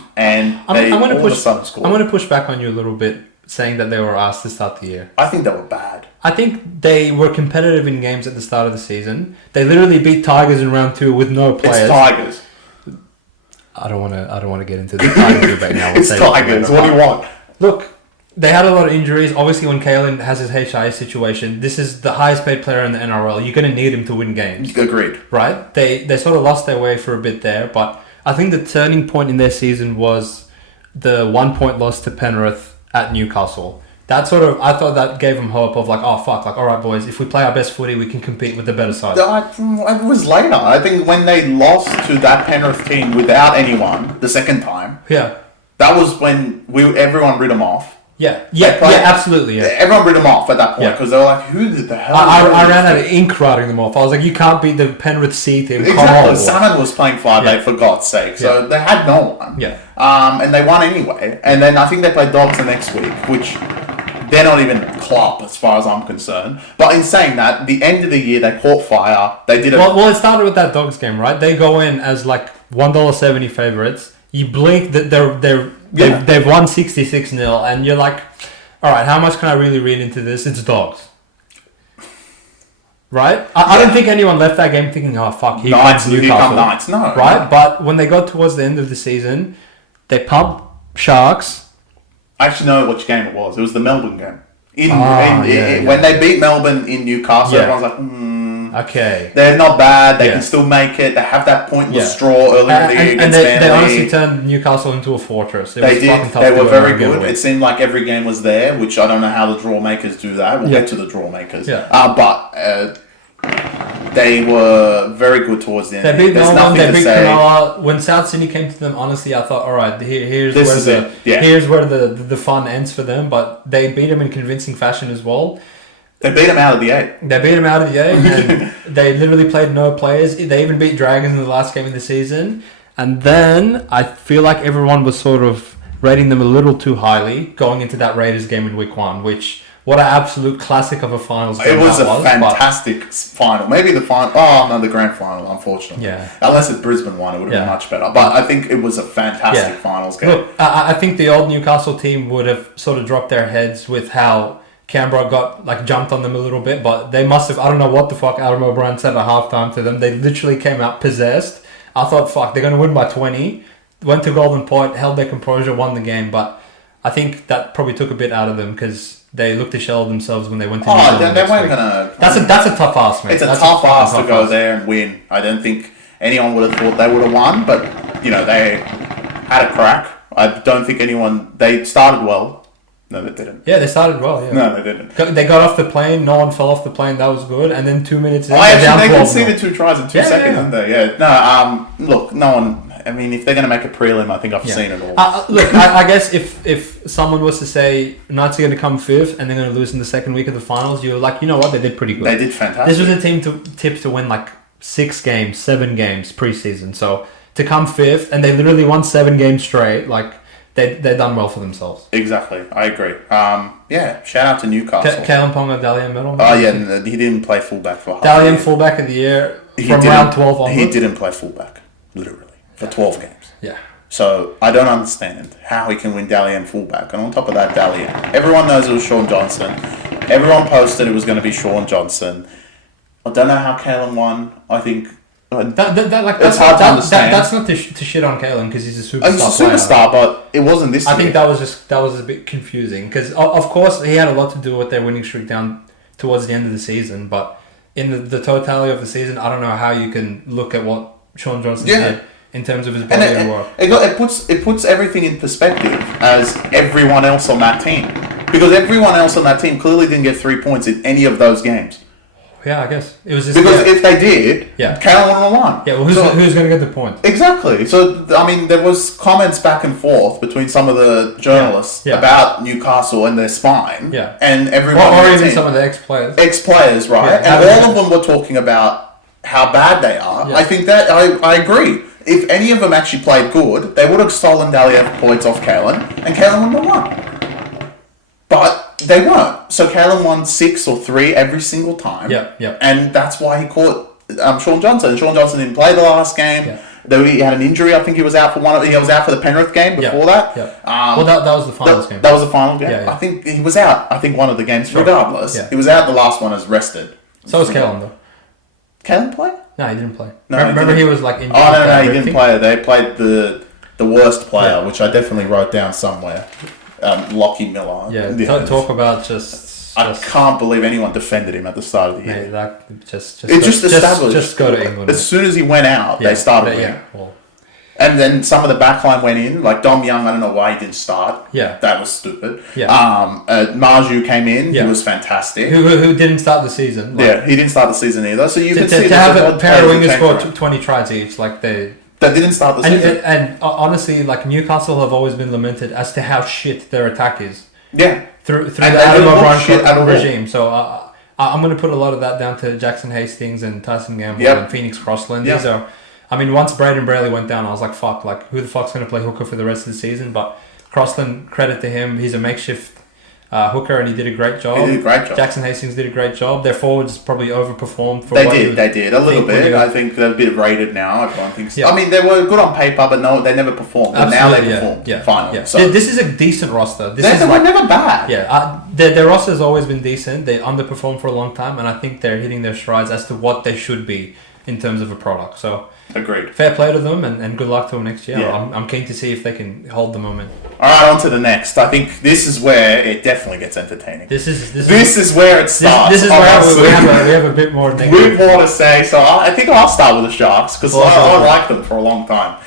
they all of a sudden scored. I'm going to push back on you a little bit, saying that they were asked to start the year. I think they were bad. I think they were competitive in games at the start of the season. They literally beat Tigers in round 2 with no players. It's Tigers. I don't want to get into the Tigers debate now. It's Tigers. What do you want? Look, they had a lot of injuries. Obviously, when Kalen has his HIA situation, this is the highest paid player in the NRL. You're going to need him to win games. Agreed. Right? They sort of lost their way for a bit there, but I think the turning point in their season was the 1-point loss to Penrith at Newcastle. That sort of, I thought that gave them hope of like, oh fuck, like, all right boys, if we play our best footy, we can compete with the better side. It was later. I think when they lost to that Penrith team without anyone the second time. Yeah. That was when everyone writ them off. Yeah, absolutely. Yeah. Everyone writ them off at that point because they were like, "Who the hell?" I ran out of ink writing them off. I was like, "You can't beat the Penrith C team." Exactly. Salmon was playing 5'8" for God's sake, so they had no one. Yeah. And they won anyway. And then I think they played Dogs the next week, which they're not even a club as far as I'm concerned. But in saying that, the end of the year they caught fire. They did it. Well, it started with that Dogs game, right? They go in as like $1.70 favourites. You blink that they've won 66-0, and you're like, all right, how much can I really read into this? It's Dogs, right? I don't think anyone left that game thinking, oh fuck, here comes Newcastle, Knights, no, right? But when they got towards the end of the season, they pumped Sharks. I actually know which game it was. It was the Melbourne game. When they beat Melbourne in Newcastle, everyone's like, okay, they're not bad. They can still make it. They have that pointless draw earlier in the year against Manly. They honestly turned Newcastle into a fortress. They did. They were very good. It seemed like every game was there, which I don't know how the draw makers do that. We'll get to the draw makers. Yeah. But they were very good towards the end. They beat Melbourne. They beat Cronulla. When South Sydney came to them, honestly, I thought, all right, here's where the fun ends for them. But they beat them in convincing fashion as well. They beat them out of the 8. And they literally played no players. They even beat Dragons in the last game of the season. And then I feel like everyone was sort of rating them a little too highly going into that Raiders game in week 1, which, what an absolute classic of a finals game. It was a fantastic final. Maybe the final. Oh, no, the grand final, unfortunately. Yeah. Unless it's Brisbane won, it would have been much better. But I think it was a fantastic finals game. Look, I think the old Newcastle team would have sort of dropped their heads with how Canberra got jumped on them a little bit, but they must have, I don't know what the fuck Adam O'Brien said at halftime to them. They literally came out possessed. I thought, fuck, they're going to win by 20. Went to Golden Point, held their composure, won the game, but I think that probably took a bit out of them because they looked a shell of themselves when they went to New Zealand. They weren't going to... That's a tough ask, mate. It's a tough ask to go there and win. I don't think anyone would have thought they would have won, but, they had a crack. I don't think anyone... They started well. No, they didn't. Yeah, they started well, yeah. No, they didn't. They got off the plane, no one fell off the plane, that was good, and then 2 minutes in, they conceded 2 tries in 2 seconds, didn't they? Yeah. No, look, no one... I mean, if they're going to make a prelim, I think I've seen it all. Look, I guess if someone was to say Knights are going to come 5th and they're going to lose in the second week of the finals, you're like, you know what, they did pretty good. They did fantastic. This was a team tipped to win 6 games, 7 games pre-season, so to come 5th, and they literally won 7 games straight, They've done well for themselves. Exactly. I agree. Shout out to Newcastle. Kalen Ponga, Dalian medal? Oh, yeah, he didn't play fullback for half Dalian fullback of the year from round 12 onwards. He didn't play fullback, literally, for 12 games. Yeah. So, I don't understand how he can win Dalian fullback. And on top of that, Dalian. Everyone knows it was Sean Johnson. Everyone posted it was going to be Sean Johnson. I don't know how Kalen won. I think... That's hard to understand. That's not to shit on Kalen because he's a superstar. He's a superstar, but it wasn't this year. I think that was a bit confusing because of course he had a lot to do with their winning streak down towards the end of the season. But in the totality of the season, I don't know how you can look at what Sean Johnson did in terms of his body of work. It puts everything in perspective as everyone else on that team, because everyone else on that team clearly didn't get 3 points in any of those games. Yeah, I guess it was just because if they did, Kalen wouldn't have won. Yeah, well, who's going to get the point? Exactly. So I mean, there was comments back and forth between some of the journalists about Newcastle and their spine, and everyone, or even some of the ex-players, right? And all of them were talking about how bad they are. I think that I agree. If any of them actually played good, they would have stolen Dalian points off Kalen, and Kalen wouldn't have won. But they weren't. So Kalen won 6 or 3 every single time. Yeah. And that's why he caught Sean Johnson. Sean Johnson didn't play the last game. Yeah. Though he had an injury, I think he was out for he was out for the Penrith game before that. Yeah. Well, that was the finals game. That was the final game. Yeah. I think he was out. I think one of the games. Sure. Regardless, Yeah. he was out the last one as rested. So was Kalen though. Kalen play? No, he didn't play. No, remember he was like injured. Oh no, he didn't play. They played the worst player, which I definitely wrote down somewhere. Lockie Miller. Yeah. Talk about just. I can't believe anyone defended him at the start of the year. Mate, just established. Just go to England. As soon as he went out, they started winning. Yeah. Well, and then some of the backline went in, like Dom Young. I don't know why he didn't start. Yeah, that was stupid. Yeah. Marju came in. Yeah. He was fantastic. Who didn't start the season? He didn't start the season either. So you could see to have a pair of wingers score 20 tries each, like they didn't start the season. And honestly, like Newcastle have always been lamented as to how shit their attack is. Yeah. Through the Adam O'Brien regime. So I'm going to put a lot of that down to Jackson Hastings and Tyson Gamble and Phoenix Crossland. These are, I mean, once Braden Braley went down, I was like, fuck, like who the fuck's going to play hooker for the rest of the season? But Crossland, credit to him, he's a makeshift hooker and he did a great job. Jackson Hastings did a great job. Their forwards probably overperformed. They did a little bit. I think they're a bit rated now. Everyone thinks. Yeah. I mean, they were good on paper, but no, they never performed. And now they performed. Yeah. Finally. Yeah. So this is a decent roster. They were never bad. Yeah, their roster has always been decent. They underperformed for a long time, and I think they're hitting their strides as to what they should be in terms of a product. So agreed. Fair play to them, and good luck to them next year. Yeah. I'm keen to see if they can hold the moment. All right, on to the next. I think this is where it definitely gets entertaining. This is where it starts. This is where we have a bit more negative. We want to say, so I think I'll start with the Sharks because I like them for a long time.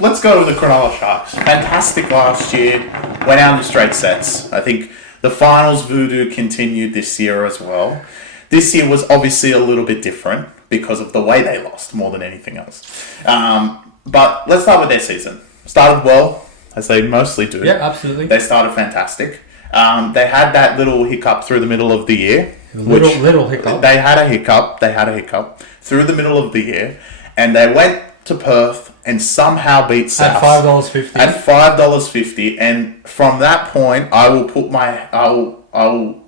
Let's go with the Cronulla Sharks. Fantastic last year. Went out in straight sets. I think the finals voodoo continued this year as well. This year was obviously a little bit different because of the way they lost more than anything else. But let's start with their season. Started well, as they mostly do. Yeah, absolutely. They started fantastic. They had that little hiccup through the middle of the year. Little hiccup. They had a hiccup through the middle of the year, and they went to Perth and somehow beat South at $5.50. At $5.50, and from that point, I will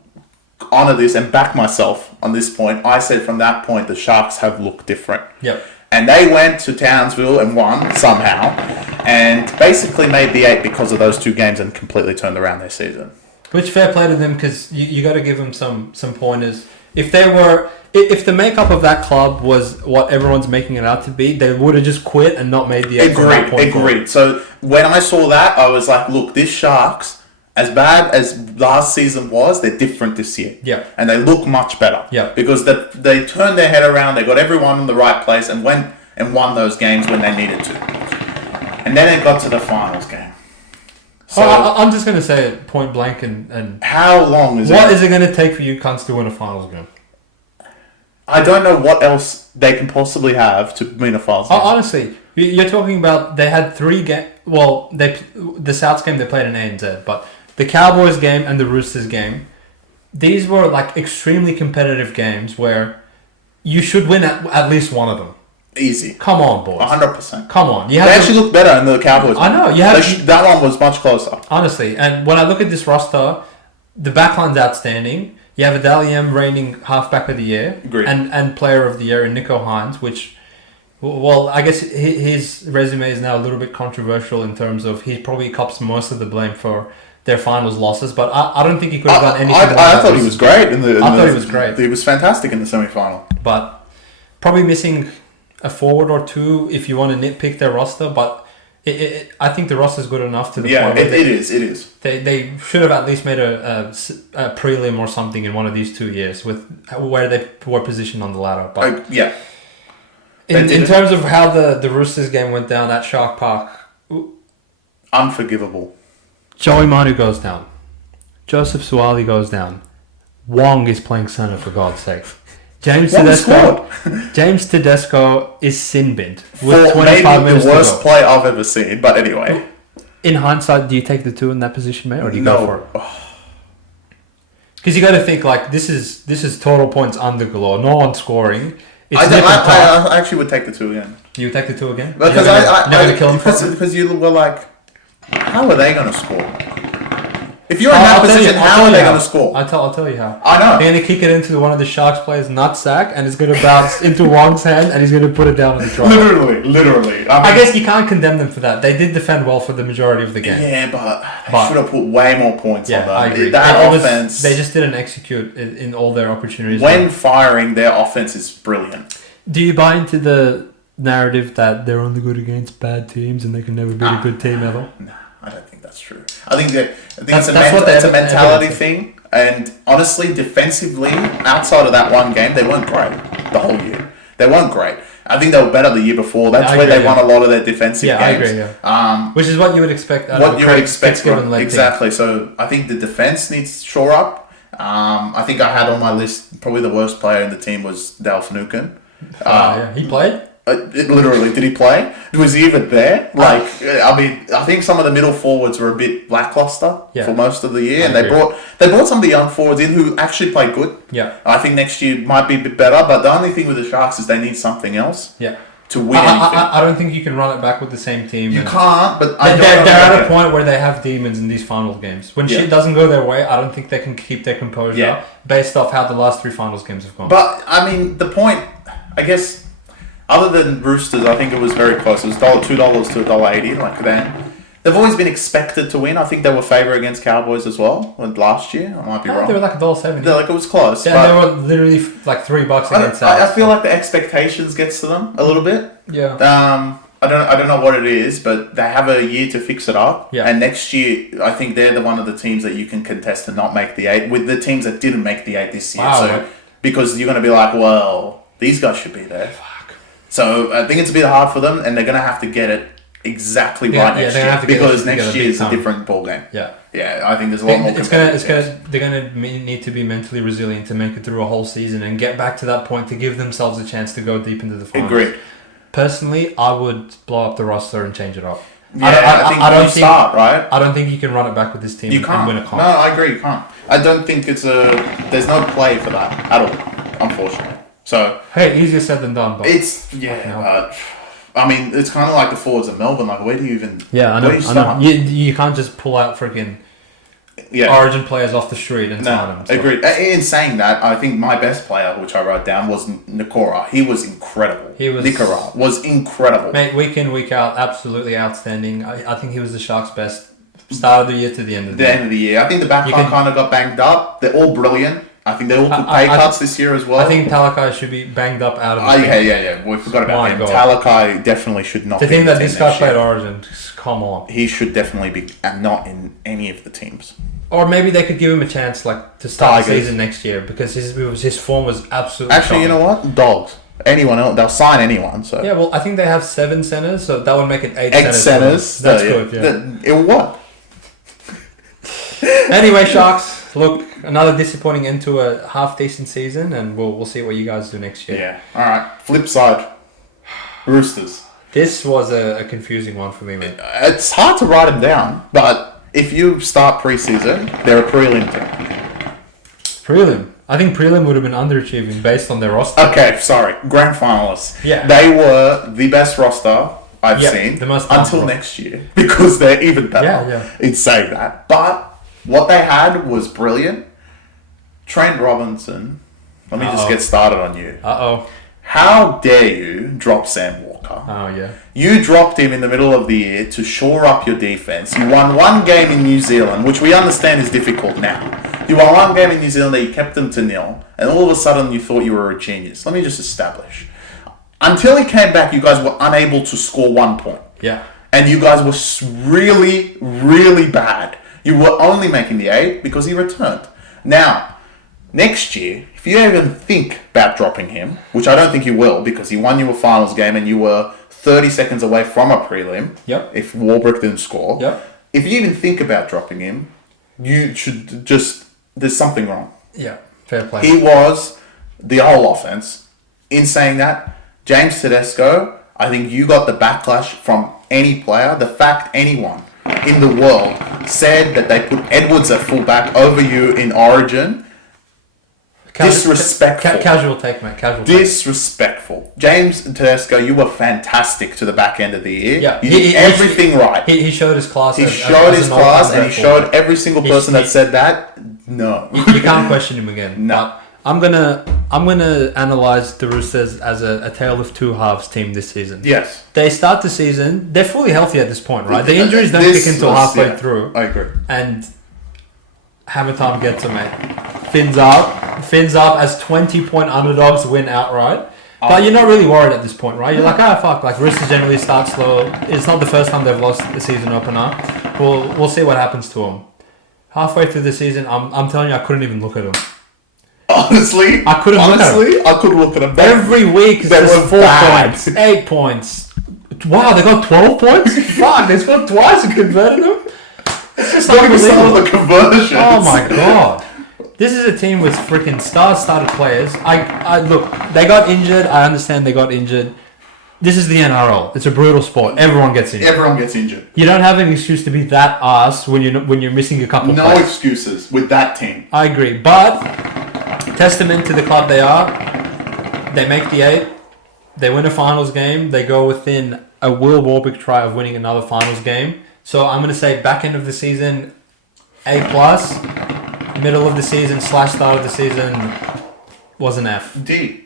honor this and back myself on this point. I said from that point the Sharks have looked different. Yep. And they went to Townsville and won somehow, and basically made the 8 because of those two games and completely turned around their season. Which fair play to them, because you got to give them some pointers. If the makeup of that club was what everyone's making it out to be, they would have just quit and not made the 8. Agreed. So when I saw that, I was like, look, this Sharks, as bad as last season was, they're different this year. Yeah. And they look much better. Yeah. Because they turned their head around, they got everyone in the right place and went and won those games when they needed to. And then it got to the finals game. So I'm just going to say it point blank and how long is what is it going to take for you cunts to win a finals game? I don't know what else they can possibly have to win a finals game. Honestly, you're talking about they had 3 games. Well, the Souths game they played in ANZ, but the Cowboys game and the Roosters game, these were like extremely competitive games where you should win at least one of them. Easy. Come on, boys. 100%. Come on. They actually looked better in the Cowboys. I know. That one was much closer. Honestly, and when I look at this roster, the backline's outstanding. You have a Dally M reigning halfback of the year and player of the year in Nico Hines, which, well, I guess his resume is now a little bit controversial in terms of he probably cops most of the blame for their finals losses, but I don't think he could have done anything. I thought he was great. I thought he was great. He was fantastic in the semi-final. But probably missing a forward or two if you want to nitpick their roster, but I think the roster is good enough to the point where it is. They should have at least made a prelim or something in one of these 2 years with where they were positioned on the ladder. But in terms of how the Roosters game went down at Shark Park, unforgivable. Joey Manu goes down. Joseph Suaalii goes down. Wong is playing centre, for God's sake. James Tedesco is sin-binned with 25 minutes to go. The worst play I've ever seen, but anyway. In hindsight, do you take the 2 in that position, mate, or do you go for it? Because you got to think, like, this is total points under galore. No one scoring. I actually would take the 2 again. You would take the 2 again? Because never kill him because you were like, how are they going to score? If you're in that position, how are they going to score? I'll tell you how. I know. They're going to kick it into one of the Sharks players' nutsack, and it's going to bounce into Wong's hand, and he's going to put it down on the try. Literally. I guess you can't condemn them for that. They did defend well for the majority of the game. Yeah, but they should have put way more points on them. I agree. That offense... They just didn't execute in all their opportunities. When firing, their offense is brilliant. Do you buy into the narrative that they're only good against bad teams and they can never beat a good team ever? No, I don't think that's true. I think it's a mentality thing. And honestly, defensively, outside of that one game, they weren't great the whole year. They weren't great. I think they were better the year before. That's where they won a lot of their defensive games. I agree, yeah. Which is what you would expect out of exactly. So I think the defense needs to shore up. I think I had on my list, probably the worst player in the team was Dale Finucane. He played? Literally, did he play? Was he even there? I think some of the middle forwards were a bit lackluster for most of the year, and they brought some of the young forwards in who actually played good. Yeah, I think next year might be a bit better, but the only thing with the Sharks is they need something else. Yeah. To win anything. I don't think you can run it back with the same team. You can't, but they're at a point where they have demons in these final games. When shit doesn't go their way, I don't think they can keep their composure based off how the last 3 finals games have gone. But I mean, the point, I guess, other than Roosters, I think it was very close. It was $2 to $1.80. Like then, they've always been expected to win. I think they were favourite against Cowboys as well last year. I might be wrong. They were like $1.70. It was close. Yeah, they were literally like $3 against I feel like the expectations gets to them a little bit. Yeah. I don't know what it is, but they have a year to fix it up. Yeah. And next year, I think they're one of the teams that you can contest to not make the 8 with the teams that didn't make the 8 this year. Wow. Because you're going to be like, well, these guys should be there. Fuck. So I think it's a bit hard for them, and they're going to have to get it exactly right next year because next year is a different ball game. Yeah. Yeah, I think there's a lot more. They're gonna need to be mentally resilient to make it through a whole season and get back to that point to give themselves a chance to go deep into the finals. Agreed. Personally, I would blow up the roster and change it up. Yeah, I don't think you can run it back with this team and win a comp. No, I agree, you can't. I don't think there's no play for that at all, unfortunately. So hey, easier said than done, but I mean, it's kind of like the forwards of Melbourne. Like, where do you even? Yeah, I know. You can't just pull out freaking Origin players off the street and sign them. So. Agreed. In saying that, I think my best player, which I wrote down, was Nikora. He was incredible. Nikora was incredible. Mate, week in, week out, absolutely outstanding. I think he was the Sharks' best start of the year to the end of the year. End of the year. I think the backline kind of got banged up. They're all brilliant. I think they all took pay cuts this year as well. I think Talakai should be banged up out of the team. Yeah. We forgot about him. Talakai definitely should not be in the team. The thing that this guy played Origin, come on. He should definitely be not in any of the teams. Or maybe they could give him a chance to start the season next year because his form was absolutely Actually, shocking. You know what? Dogs. Anyone else. They'll sign anyone. So yeah, well, I think they have 7 centers, so that would make it 8 centers. That's good, yeah. It what? Anyway, Sharks. Look, another disappointing end to a half-decent season, and we'll see what you guys do next year. Yeah. All right. Flip side. Roosters. This was a confusing one for me, man. It's hard to write them down, but if you start preseason, they're a prelim team. Prelim? I think prelim would have been underachieving based on their roster. Okay, sorry. Grand finalists. Yeah. They were the best roster I've seen the most until next year because they're even better in saying that. But what they had was brilliant. Trent Robinson. Let me just get started on you. How dare you drop Sam Walker? Oh, yeah. You dropped him in the middle of the year to shore up your defense. You won one game in New Zealand, which we understand is difficult now. You won one game in New Zealand that you kept them to 0, and all of a sudden you thought you were a genius. Let me just establish. Until he came back, you guys were unable to score 1 point. Yeah. And you guys were really, really bad. You were only making the 8 because he returned. Now, next year, if you even think about dropping him, which I don't think you will because he won you a finals game and you were 30 seconds away from a prelim, if Warbrick didn't score, if you even think about dropping him, you should just... There's something wrong. Yeah, fair play. He was the whole offense. In saying that, James Tedesco, I think you got the backlash from any player. The fact anyone in the world said that they put Edwards at fullback over you in Origin Disrespectful. Casual take, mate. Casual take. Disrespectful. James Tedesco, you were fantastic to the back end of the year. Yeah, you did everything right. He showed his class. He showed his class, and he showed every single person that said that. No, you can't question him again. No. I'm gonna analyze the Roosters as a tale of two halves team this season. Yes. They start the season. They're fully healthy at this point, right? The injuries don't kick until halfway through. I agree. And Hammer time gets them, mate. Fins up as 20-point underdogs win outright. But you're not really worried at this point, right? You're like, fuck. Like, Roosters generally start slow. It's not the first time they've lost the season opener. We'll see what happens to them. Halfway through the season, I'm telling you, I couldn't even look at them. Honestly, I couldn't look at them. I could look at them. Every week, there's 4 points, 8 points. Wow, they got 12 points? Fuck, they scored twice and converted them? It's just unbelievable. The conversions. Oh my god. This is a team with freaking star-studded players. I look, they got injured. I understand they got injured. This is the NRL. It's a brutal sport. Everyone gets injured. Everyone gets injured. You don't have an excuse to be that ass when you're missing a couple. No players. excuses with that team. I agree, but testament to the club they are. They make the 8. They win a finals game. They go within a Will Warbrick try of winning another finals game. So I'm gonna say back end of the season, A+. Middle of the season / start of the season was an F. D.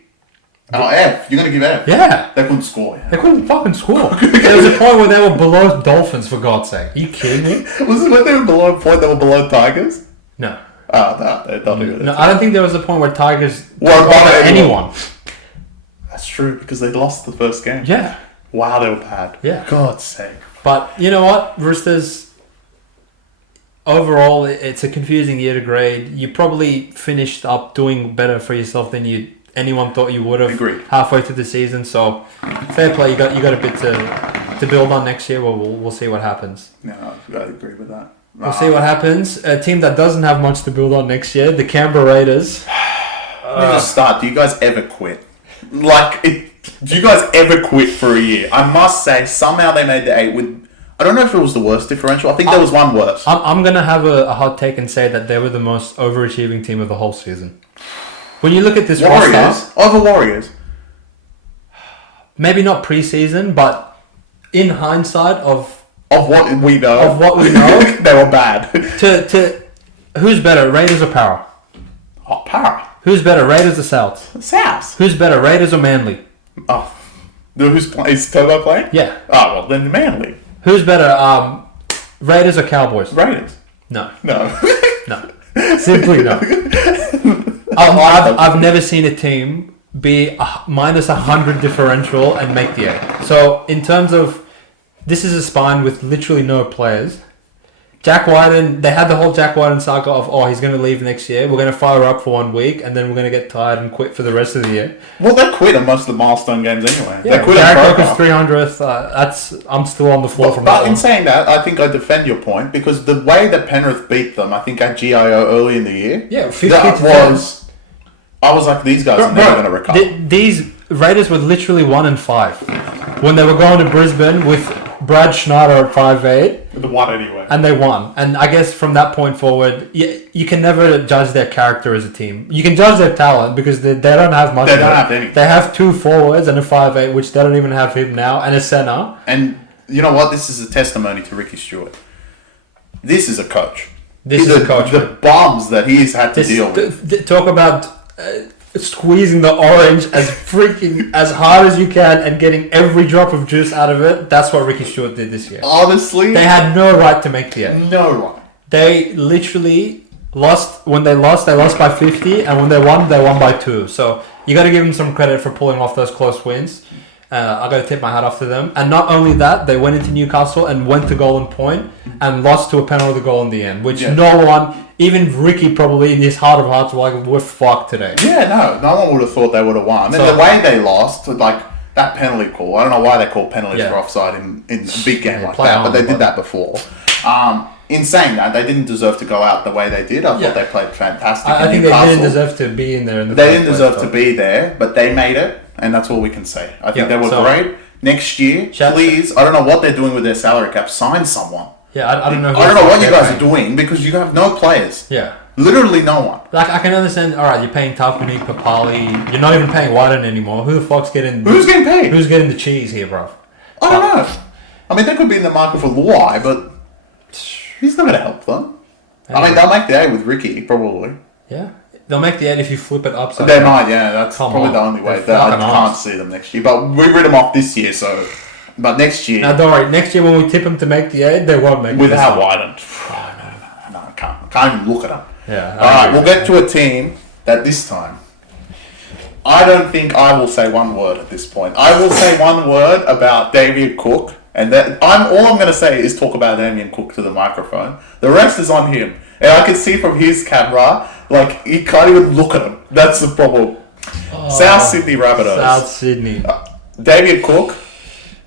Oh, F. You're going to give F? Yeah. They couldn't score. They couldn't fucking score. There was a point where they were below Dolphins, for God's sake. Are you kidding me? Was it when they were below a point they were below Tigers? No. Oh, no. They don't do that. No, I don't think there was a point where Tigers were over anyone. That's true, because they lost the first game. Yeah. Wow, they were bad. Yeah. God's sake. But you know what? Roosters, overall, it's a confusing year to grade. You probably finished up doing better for yourself than anyone thought you would have. Agreed. Halfway through the season. So, fair play. You got a bit to build on next year. Well, we'll see what happens. No, I agree with that. We'll see what happens. A team that doesn't have much to build on next year, the Canberra Raiders. Let me just start. Do you guys ever quit? Do you guys ever quit for a year? I must say, somehow they made the 8 with... I don't know if it was the worst differential. I think there was one worse. I'm going to have a hot take and say that they were the most overachieving team of the whole season. When you look at this Warriors? Over Warriors? Maybe not pre-season, but in hindsight of what we know. They were bad. To who's better, Raiders or Para? Oh, Para. Who's better, Raiders or Souths? Souths. Who's better, Raiders or Manly? Oh. Is Turbo playing? Yeah. Oh, well, then Manly. Who's better, Raiders or Cowboys? Raiders. No. No. No. Simply no. I've never seen a team be minus 100 differential and make the 8. So, in terms of... This is a spine with literally no players. Jack Wyden, they had the whole Jack Wyden saga of, he's going to leave next year. We're going to fire up for 1 week, and then we're going to get tired and quit for the rest of the year. Well, they quit on most of the milestone games anyway. Yeah, they quit Jared Coker's 300th. I'm still on the floor from that. But in saying that, I think I defend your point, because the way that Penrith beat them, I think at GIO early in the year, 50 that was... I was like, these guys are never going to recover. These Raiders were literally 1-5 when they were going to Brisbane with Brad Schneider at 5'8". They won anyway. And they won. And I guess from that point forward, you can never judge their character as a team. You can judge their talent because they don't have much. They don't have any. They have 2 forwards and a 5'8", which they don't even have him now, and a centre. And you know what? This is a testimony to Ricky Stewart. This is a coach. This is a coach. The bombs that he's had to deal with. Talk about... squeezing the orange as hard as you can and getting every drop of juice out of it. That's what Ricky Stewart did this year. Honestly, they had no right to make the 8. No right. They literally lost. When they lost by 50, and when they won by 2. So you got to give them some credit for pulling off those close wins. I got to tip my hat off to them. And not only that, they went into Newcastle and went to Golden Point and lost to a penalty goal in the end, which no one, even Ricky probably in his heart of hearts, were like, we're fucked today. Yeah, no one would have thought they would have won. And the way they lost, like that penalty call, I don't know why they call penalties for offside in a big game like that, but they did that before. In saying that, they didn't deserve to go out the way they did. I thought they played fantastic. I think Newcastle. they didn't deserve to be in there. They didn't deserve to be there, but they made it, and that's all we can say. I think they were great. Next year, please, I don't know what they're doing with their salary cap. Sign someone. Yeah, I don't know. I don't know what you guys are doing because you have no players. Yeah. Literally no one. Like, I can understand, alright, you're paying Tapunique, Papali, you're not even paying Wyden anymore. Who the fuck's getting... Who's getting paid? Who's getting the cheese here, bro? I don't know. I mean, they could be in the market for Luai, but he's not going to help them. Anyway. I mean, they'll make the A with Ricky, probably. Yeah. They'll make the 8 if you flip it upside They down. might, yeah. That's probably the only way. I can't see them next year. But we rid them off this year, so... But next year... Now, don't worry. Next year when we tip them to make the 8, they won't make it. Without Wyden. No, I can't even look at them. Yeah. Alright, we'll get to a team that this time... I don't think I will say one word at this point. I will say one word about Damien Cook, and that all I'm going to say is talk about Damien Cook to the microphone. The rest is on him. And I can see from his camera, like, he can't even look at him. That's the problem. South Sydney Rabbitohs. South Sydney. Damien Cook,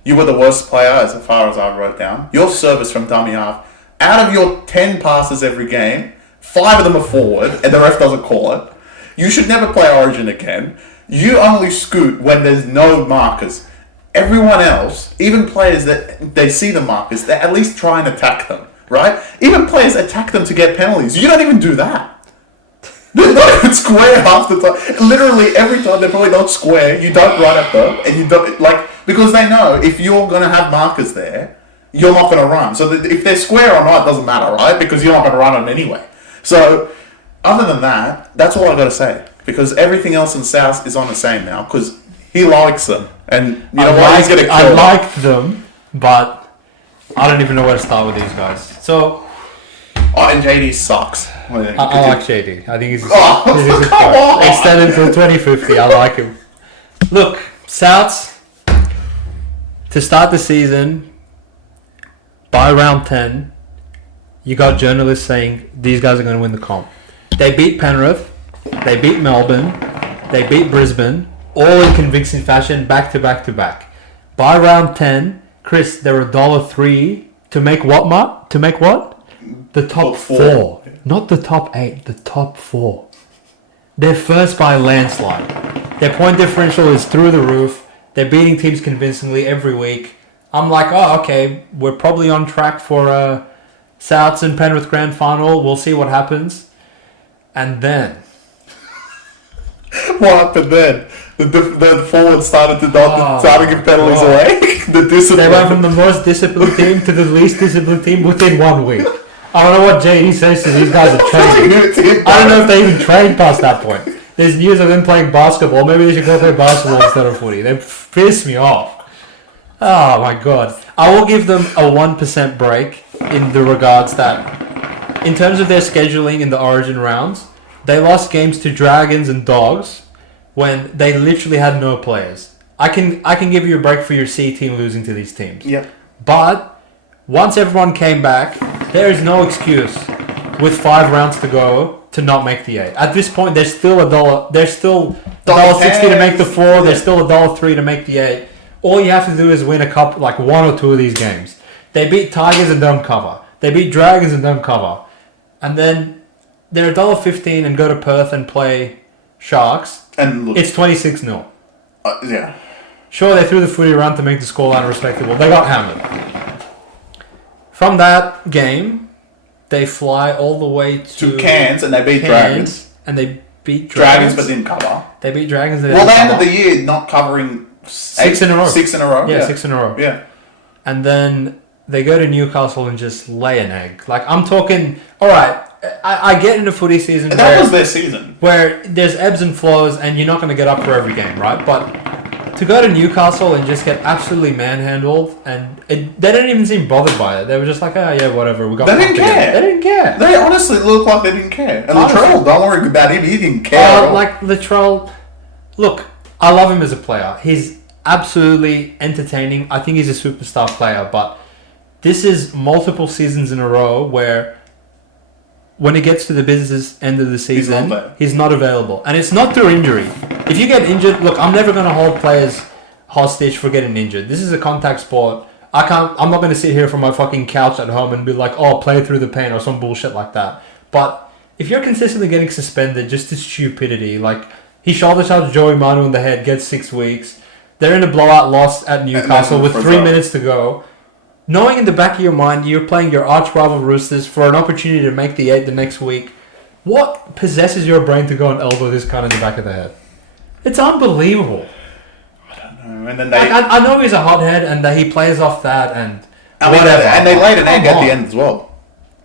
you were the worst player as far as I wrote down. Your service from dummy half, out of your 10 passes every game, 5 of them are forward, and the ref doesn't call it. You should never play Origin again. You only scoot when there's no markers. Everyone else, even players that they see the markers, they at least try and attack them, right? Even players attack them to get penalties. You don't even do that. They're not even square half the time. Literally every time they're probably not square. You don't run at them, and you don't because they know if you're gonna have markers there, you're not gonna run. So if they're square or not, it doesn't matter, right? Because you're not gonna run them anyway. So other than that, that's all I gotta say. Because everything else in South is on the same now. Because he likes them, and you know what? He's gonna kill I liked them, but I don't even know where to start with these guys. So. And JD sucks. I like JD. I think he's a come on! extended until 2050. I like him. Look, Souths, to start the season, by round 10, you got journalists saying these guys are going to win the comp. They beat Penrith, they beat Melbourne, they beat Brisbane, all in convincing fashion, back to back to back. By round 10, Chris, they're $1.03 to make what, Mark? To make what? The top 4. Not the top 8, the top 4. They're first by a landslide. Their point differential is through the roof. They're beating teams convincingly every week. I'm like, oh, okay, we're probably on track for a Souths and Penrith Grand Final. We'll see what happens. And then... What happened then? The forward started to give penalties away. The discipline. They went from the most disciplined team to the least disciplined team within 1 week. I don't know what JD says to these guys are training. I don't know if they even trained past that point. There's news of them playing basketball. Maybe they should go play basketball instead of footy. They piss me off. Oh my god. I will give them a 1% break in the regards that, in terms of their scheduling in the Origin rounds, they lost games to Dragons and Dogs when they literally had no players. I can give you a break for your C team losing to these teams. Yep. But once everyone came back, there is no excuse with 5 rounds to go to not make the 8. At this point, there's still $1.60 to make the 4. There's still $1.03 to make the 8. All you have to do is win a couple, like 1 or 2 of these games. They beat Tigers and don't cover. They beat Dragons and don't cover. And then they're $1.15 and go to Perth and play Sharks. And look, it's 26-0. Yeah. Sure, they threw the footy around to make the scoreline respectable. They got hammered. From that game, they fly all the way to Cairns and they beat Dragons. And they beat Dragons but didn't cover. They beat Dragons. Well, they ended the year not covering 6 in a row. 6 in a row. Yeah, 6 in a row. Yeah. And then they go to Newcastle and just lay an egg. Like, I'm talking... Alright, I get into footy season that was their season. Where there's ebbs and flows and you're not going to get up for every game, right? But to go to Newcastle and just get absolutely manhandled, and they didn't even seem bothered by it. They were just like, oh yeah, whatever. They didn't care. They didn't care. They honestly looked like they didn't care. And Latrell, don't worry about him. He didn't care. Like Latrell, look, I love him as a player. He's absolutely entertaining. I think he's a superstar player, but this is multiple seasons in a row where when it gets to the business end of the season, he's not available. And it's not through injury. If you get injured, look, I'm never going to hold players hostage for getting injured. This is a contact sport. I'm not going to sit here from my fucking couch at home and be like, oh, play through the pain or some bullshit like that. But if you're consistently getting suspended just to stupidity, like he shoulder charged Joey Manu in the head, gets 6 weeks. They're in a blowout loss at Newcastle with 3 minutes to go. Knowing in the back of your mind you're playing your arch rival Roosters for an opportunity to make the 8 the next week, What possesses your brain to go and elbow this cunt in the back of the head? It's unbelievable. And then they I know he's a hothead and that he plays off that and whatever. And they laid an egg at the end as well.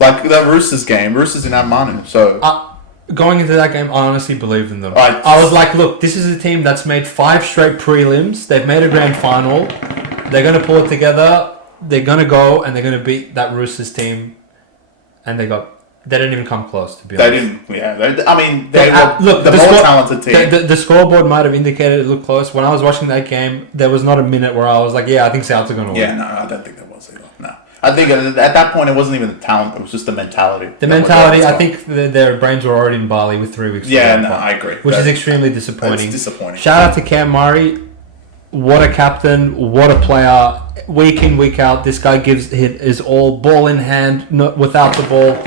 Like the Roosters game. Roosters in Manu. So going into that game, I honestly believed in them. Right. I was like, look, this is a team that's made 5 straight prelims. They've made a grand final. They're going to pull it together. They're going to go and they're going to beat that Roosters team. And they didn't even come close, to be honest. They didn't. Yeah. They were the more talented team. The scoreboard might have indicated it looked close. When I was watching that game, there was not a minute where I was like, yeah, I think Souths are going to win. Yeah, no, I don't think there was either. No. I think at that point it wasn't even the talent, it was just the mentality. I think their brains were already in Bali with 3 weeks. Yeah, no, I agree. Which is extremely disappointing. It's disappointing. Shout out to Cam Murray. What a captain, what a player. Week in, week out, this guy gives his all, ball in hand, without the ball.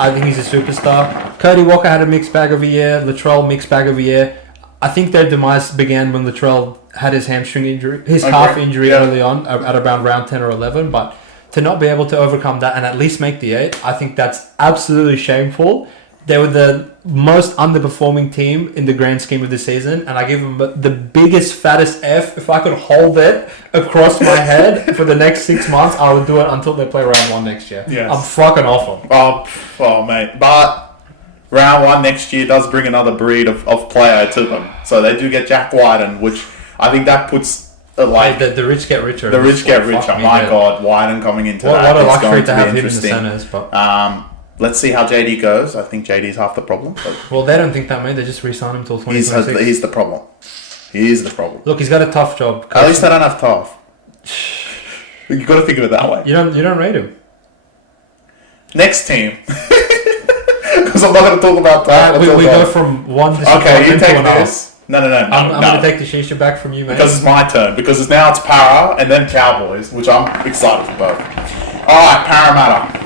I think he's a superstar. Cody Walker had a mixed bag of a year. Latrell, mixed bag of a year. I think their demise began when Latrell had his hamstring injury, calf injury early on, at around round 10 or 11. But to not be able to overcome that and at least make the 8, I think that's absolutely shameful. They were the most underperforming team in the grand scheme of the season, and I give them the biggest, fattest F. If I could hold it across my head for the next 6 months, I would do it until they play round 1 next year. Yes. I'm fucking off them. Oh, mate. But round 1 next year does bring another breed of player to them. So they do get Jack Wyden, which I think that puts... the rich get richer. The rich get richer. My God, Wyden coming into that. What a luxury to have him in the centres. But let's see how JD goes. I think JD's half the problem. Well, they don't think that, mate. They just re-sign him till 2026. He's the problem. He is the problem. Look, he's got a tough job. At least they don't have tough. You've got to think of it that way. You don't rate him. Next team. Because I'm not going to talk about that. We go from one disappointment okay, you take to this. No. I'm going to take the shisha back from you, mate. Because it's my turn. Because now it's Para and then Cowboys, which I'm excited for both. Alright, Parramatta.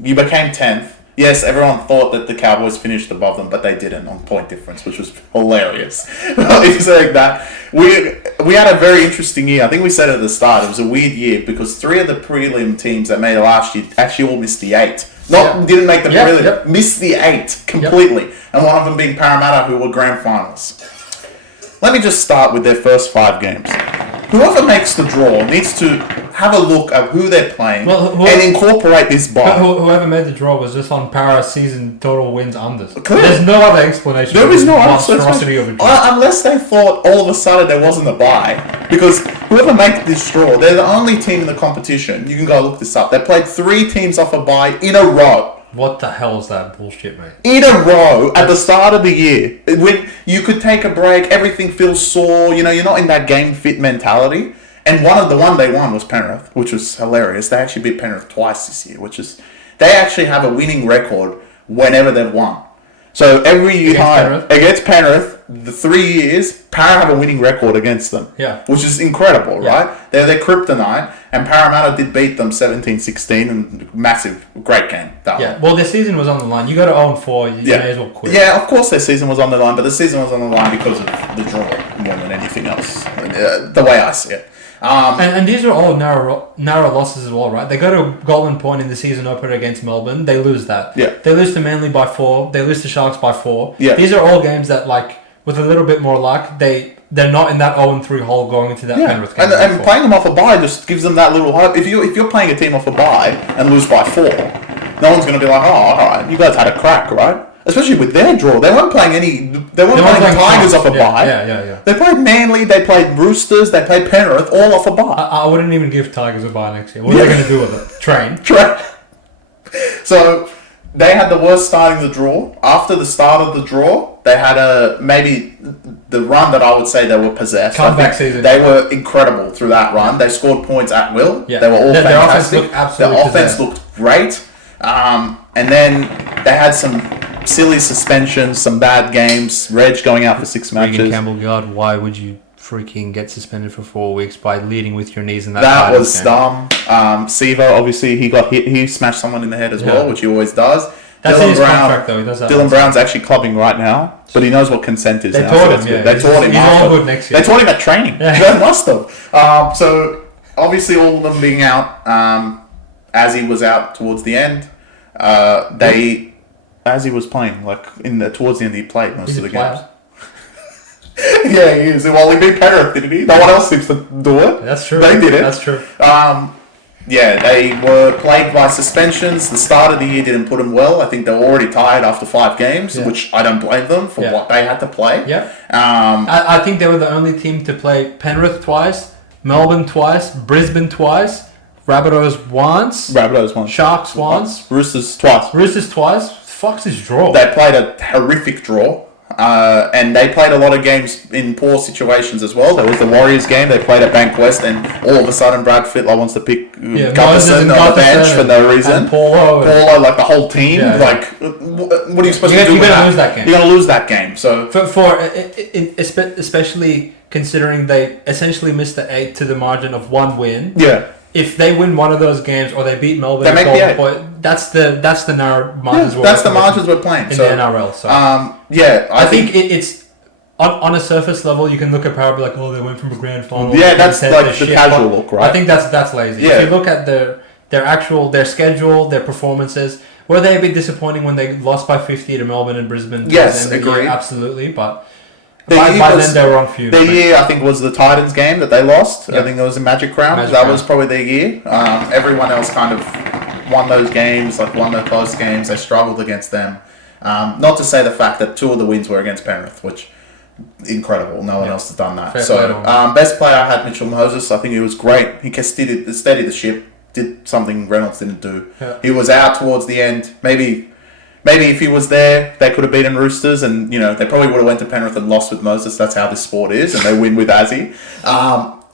You became 10th. Yes, everyone thought that the Cowboys finished above them, but they didn't on point difference, which was hilarious. If saying that, we had a very interesting year. I think we said it at the start. It was a weird year because 3 of the prelim teams that made it last year actually all missed the 8. Didn't make the prelim. Missed the 8 completely. And one of them being Parramatta, who were grand finals. Let me just start with their first 5 games. Whoever makes the draw needs to have a look at who they're playing and incorporate this bye. Whoever made the draw was just on Para season total wins unders. Clear. There's no other explanation. There is no other monstrosity of a draw. Unless they thought all of a sudden there wasn't a bye. Because whoever made this draw, they're the only team in the competition. You can go look this up. They played 3 teams off a bye in a row. What the hell is that bullshit, mate? In a row at the start of the year. When you could take a break, everything feels sore, you're not in that game fit mentality. And the one they won was Penrith, which was hilarious. They actually beat Penrith twice this year, they actually have a winning record whenever they've won. So every year against Penrith, the 3 years, Para have a winning record against them. Yeah. Which is incredible, right? They're their kryptonite, and Parramatta did beat them 17-16, and massive, great game. Well, their season was on the line. You go to 0-4, you may as well quit. Yeah, of course their season was on the line, but the season was on the line because of the draw more than anything else, the way I see it. And these are all narrow losses as well, right? They go to Golden Point in the season opener against Melbourne. They lose that. Yeah. They lose to Manly by 4. They lose to Sharks by 4. Yeah. These are all games that, with a little bit more luck, they're not in that 0-3 hole going into that Penrith game. And playing them off a bye just gives them that little hope. If you're playing a team off a bye and lose by 4, no one's going to be like, oh, all right, you guys had a crack, right? Especially with their draw. They weren't playing Tigers off a bye. Yeah. They played Manly, they played Roosters, they played Penrith, all off a bye. I wouldn't even give Tigers a bye next year. What are they going to do with it? Train. So, they had the worst start in the draw. After the start of the draw, they had maybe the run that I would say they were possessed. Comeback season. They were incredible through that run. They scored points at will. Yeah. They were all fantastic. Their offense looked great. And then they had some silly suspensions, some bad games. Reg going out for 6 matches. Regan Campbell-Guard, why would you freaking get suspended for 4 weeks by leading with your knees in that? That was dumb. Sivo, obviously, he got hit. He smashed someone in the head as well, which he always does. That's in his contract, though. He does that. Dylan Brown's actually clubbing right now, but he knows what consent is. They now, taught him. They taught him. He's all good next year. They taught him at training. They must have. So obviously, all of them being out, as he was out towards the end, they as he was playing, like towards the end, he played most He's of a the games. player. Yeah, he is. Well, he beat Penrith, didn't he? No one else seems to do it. That's true. They did it. That's true. Yeah, they were plagued by suspensions. The start of the year didn't put them well. I think they were already tired after 5 games, which I don't blame them for what they had to play. Yeah. I think they were the only team to play Penrith twice, Melbourne twice, Brisbane twice, Rabbitohs once, Sharks once, Roosters twice. Fuck's his draw. They played a horrific draw. And they played a lot of games in poor situations as well. There was the Warriors game. They played at Bankwest, and all of a sudden Brad Fittler wants to pick Gutherson on the bench for no reason. And Paulo, like the whole team. Yeah. Like, what are you supposed to do? You're going to lose that game. You're going to lose that game. So especially considering they essentially missed the 8 to the margin of 1 win. Yeah. If they win one of those games or they beat Melbourne, they make the 8. That's the narrow margins. That's the margins we're playing in the NRL. So I think it's on a surface level. You can look at power, be like, oh, they went from a grand final. Yeah, that's like the casual look, right? I think that's lazy. Yeah. If you look at their schedule, their performances, were they a bit disappointing when they lost by 50 to Melbourne and Brisbane? Yes, agree. Absolutely, but. By then they were on feud. The year, I think, was the Titans game that they lost. Yep. I think it was a Magic Round. That was probably their year. Everyone else kind of won those games, won their close games. They struggled against them. Not to say the fact that 2 of the wins were against Penrith, which incredible. No one else has done that. Best player I had Mitchell Moses. I think he was great. He steadied the ship. Did something Reynolds didn't do. Yeah. He was out towards the end. Maybe if he was there, they could have beaten Roosters, and they probably would have went to Penrith and lost with Moses. That's how this sport is, and they win with Azzy.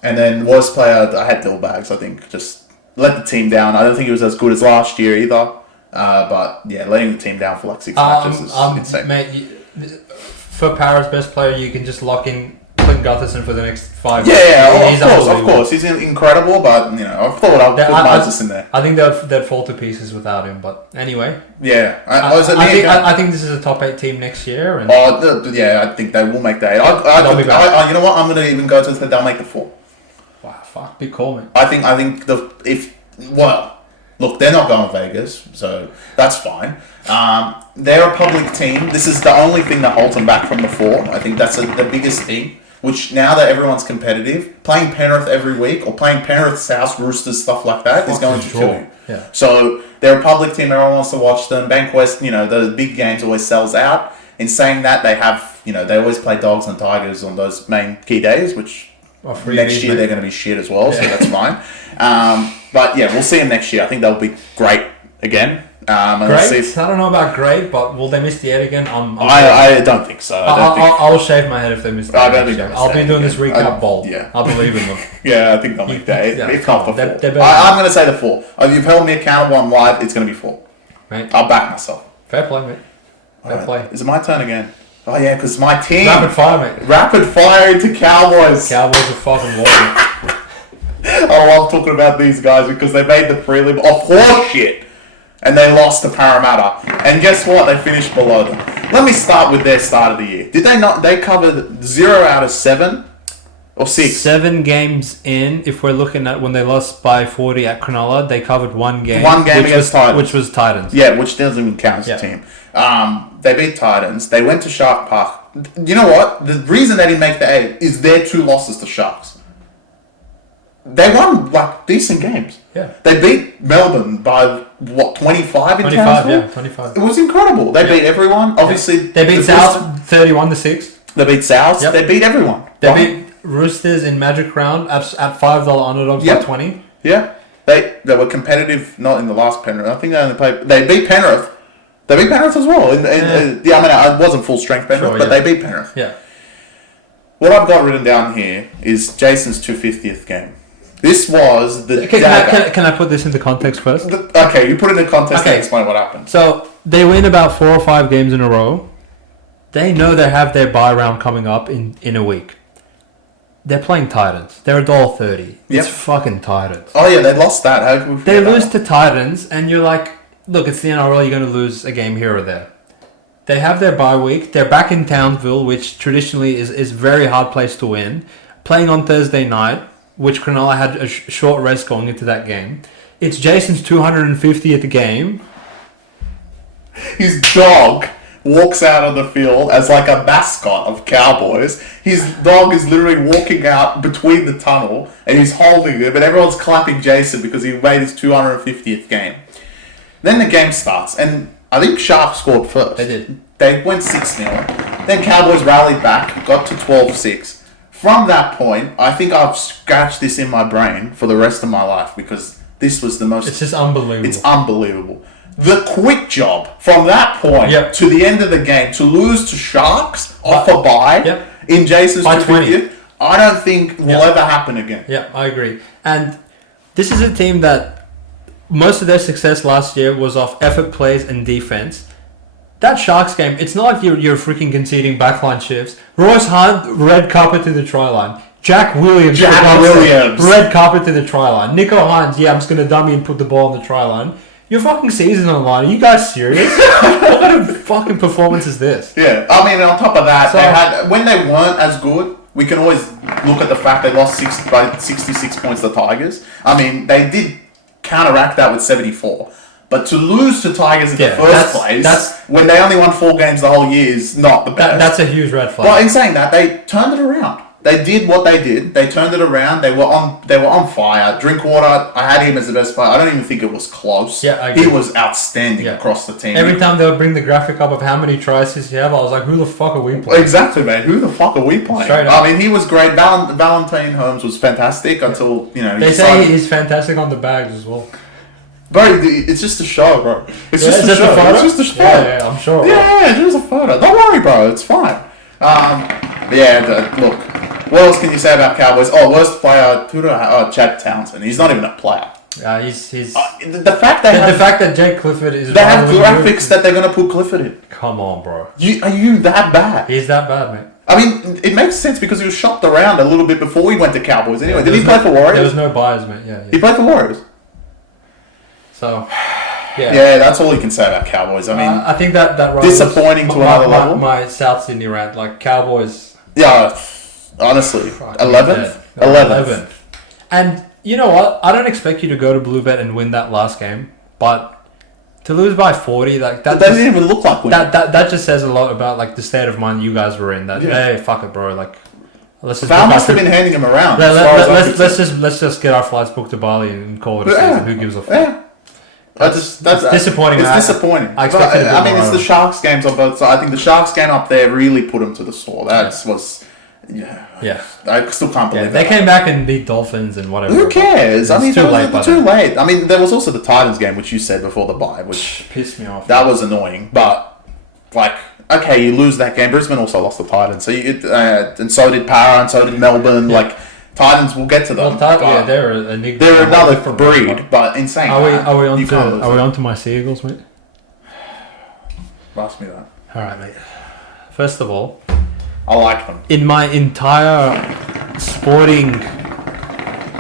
And then worst player, I had Dillbags. I think just let the team down. I don't think he was as good as last year either. But yeah, letting the team down for like 6 matches is insane. Mate, for Para's best player, you can just lock in Clint Gutherson for the next 5 years. Yeah, of course. He's incredible, but I thought I'd put Moses in there. I think they'd fall to pieces without him, but anyway. Yeah. I think this is a top 8 team next year. And I think they will make the 8. You know what? I'm going to even go to they'll make the 4. Wow, fuck, big call, man. I think look, they're not going to Vegas, so that's fine. They're a public team. This is the only thing that holds them back from the 4. I think that's the biggest thing. Which now that everyone's competitive, playing Penrith every week or playing Penrith, South, Roosters, stuff like that is going to kill you. Yeah. So they're a public team. Everyone wants to watch them. Bankwest, the big games always sells out. In saying that, they have, they always play Dogs and Tigers on those main key days, which next year they're going to be shit as well, so that's fine. But yeah, we'll see them next year. I think they'll be great again. Great? I don't know about great, but will they miss the 8 again? I don't think so. I'll shave my head if they miss the 8. I'll be doing this recap bold. Yeah. I believe in them. Yeah, I think they'll make the 8. If not the 4. I'm going to say the 4. If you've held me accountable on live, it's going to be 4. Mate. I'll back myself. Fair play, mate. Fair play. Is it my turn again? Oh, yeah, because my team. Rapid fire, mate. Rapid fire into Cowboys. Cowboys are fucking walking. I love talking about these guys because they made the prelim off horse shit. And they lost to Parramatta. And guess what? They finished below them. Let me start with their start of the year. Did they not? They covered 0 out of 7 or 6. 7 games in. If we're looking at when they lost by 40 at Cronulla, they covered 1 game. 1 game against Titans. Which was Titans. Yeah, which doesn't even count as a team. They beat Titans. They went to Shark Park. You know what? The reason they didn't make the 8 is their 2 losses to Sharks. They won decent games. Yeah. They beat Melbourne by 25 in 25, yeah, 25. It was incredible. They beat everyone. Obviously, they beat South 31-6. They beat South. Yep. They beat everyone. They beat Roosters in Magic Round at $5 underdogs by 20. Yeah. They were competitive. Not in the last Penrith. I think they only played. They beat Penrith. They beat Penrith as well. I wasn't full strength Penrith, but they beat Penrith. Yeah. What I've got written down here is Jason's 250th game. This was the dagger. Can I put this into context first? Okay, you put it in context and explain what happened. So, they win about 4 or 5 games in a row. They know they have their bye round coming up in a week. They're playing Titans. They're $1.30. It's fucking Titans. Oh yeah, they lost that. How can we they lose to Titans, and you're like, look, it's the NRL, you're going to lose a game here or there. They have their bye week. They're back in Townsville, which traditionally is a very hard place to win. Playing on Thursday night, which Cronulla had a short rest going into that game. It's Jason's 250th game. His dog walks out on the field as like a mascot of Cowboys. His dog is literally walking out between the tunnel and he's holding him, and everyone's clapping Jason because he made his 250th game. Then the game starts, and I think Sharks scored first. They did. They went 6-0. Then Cowboys rallied back, got to 12-6. From that point, I think I've scratched this in my brain for the rest of my life because this was the most... It's just unbelievable. It's unbelievable. The quick job from that point to the end of the game to lose to Sharks off a bye in Jason's 50th, I don't think will ever happen again. Yeah, I agree. And this is a team that most of their success last year was off effort plays and defense. That Sharks game, it's not like you're freaking conceding backline shifts. Royce Hunt, red carpet to the try line. Jack Williams, red carpet to the try line. Nico Hines, I'm just going to dummy and put the ball on the try line. Your fucking season on the line. Are you guys serious? What kind of fucking performance is this? Yeah, I mean, on top of that, they had when they weren't as good, we can always look at the fact they lost 66 points to the Tigers. I mean, they did counteract that with 74. But to lose to Tigers in the first place, when they only won 4 games the whole year, is not the best. That's a huge red flag. But in saying that, they turned it around. They did what they did. They turned it around. They were on fire. Drinkwater, I had him as the best player. I don't even think it was close. Yeah, I agree. He was outstanding across the team. Every time they would bring the graphic up of how many tries does he have, I was like, who the fuck are we playing? Exactly, man. Who the fuck are we playing? Straight up. I mean, he was great. Valentine Holmes was fantastic until, They say he's fantastic on the bags as well. Bro, it's just a show, bro. It's just a show. It's just a show. Yeah, I'm sure. Yeah, it's just a photo. Don't worry, bro. It's fine. Look. What else can you say about Cowboys? Oh, worst player, Chad Townsend. He's not even a player. He's the fact that Jake Clifford is... They have graphics that they're going to put Clifford in. Come on, bro. Are you that bad? He's that bad, mate. I mean, it makes sense because he was shopped around a little bit before he went to Cowboys anyway. Did he play for Warriors? There was no bias, mate. Yeah. He played for Warriors. So... Yeah, that's all you can say about Cowboys. I mean... I think that disappointing to another level. My South Sydney rant, like, Cowboys... Yeah... Honestly, 11th. And you know what? I don't expect you to go to Bluebet and win that last game, but to lose by 40, like that doesn't even look like winning. That just says a lot about like the state of mind you guys were in. That hey, fuck it, bro. Like, let's just. Val must have been handing him around. Let's just get our flights booked to Bali and call it a season. Who gives a fuck? Yeah. That's disappointing. It's disappointing. I mean, it's the Sharks games on both sides. I think the Sharks game up there really put them to the sword. Was. Yeah. I still can't believe they came back and beat Dolphins and whatever. Who cares? I mean, it's too late. I mean, there was also the Titans game, which you said before the bye, which pissed me off. That was annoying, but like, okay, you lose that game. Brisbane also lost the Titans, so and so did Para, and so did Melbourne. Yeah. Like, Titans, we'll get to them. Well, they're another breed. But insane. Are we on to my Seagulls, mate? Ask me that. All right, mate. First of all. I like them. In my entire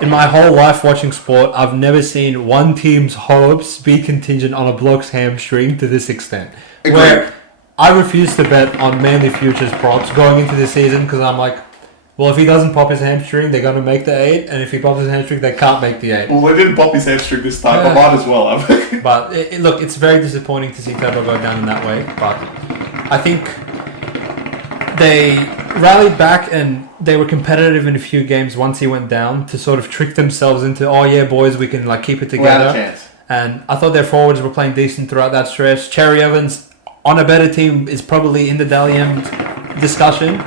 in my whole life watching sport, I've never seen one team's hopes be contingent on a bloke's hamstring to this extent. Agreed. Where I refuse to bet on Manly Futures props going into the season because I'm like, well, if he doesn't pop his hamstring, they're going to make the 8, and if he pops his hamstring, they can't make the 8. Well, they didn't pop his hamstring this time, but might as well have. But look, it's very disappointing to see Tebow go down in that way, but I think they rallied back and they were competitive in a few games once he went down to sort of trick themselves into, oh yeah, boys, we can like keep it together. We had a chance. And I thought their forwards were playing decent throughout that stretch. Cherry Evans, on a better team, is probably in the Dally M discussion.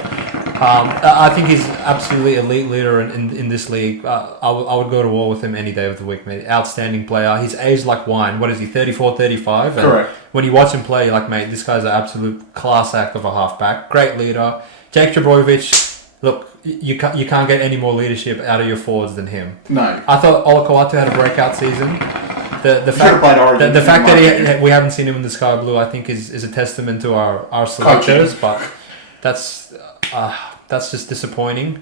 I think he's absolutely elite leader in this league. I would go to war with him any day of the week, mate. Outstanding player. He's aged like wine. What is he, 34, 35? Correct. When you watch him play, you're like, mate, this guy's an absolute class act of a halfback. Great leader. Jake Trbojevic, look, you can't get any more leadership out of your forwards than him. No. I thought Olakau'atu had a breakout season. The fact that we haven't seen him in the sky blue, I think, is a testament to our selectors, but that's just disappointing.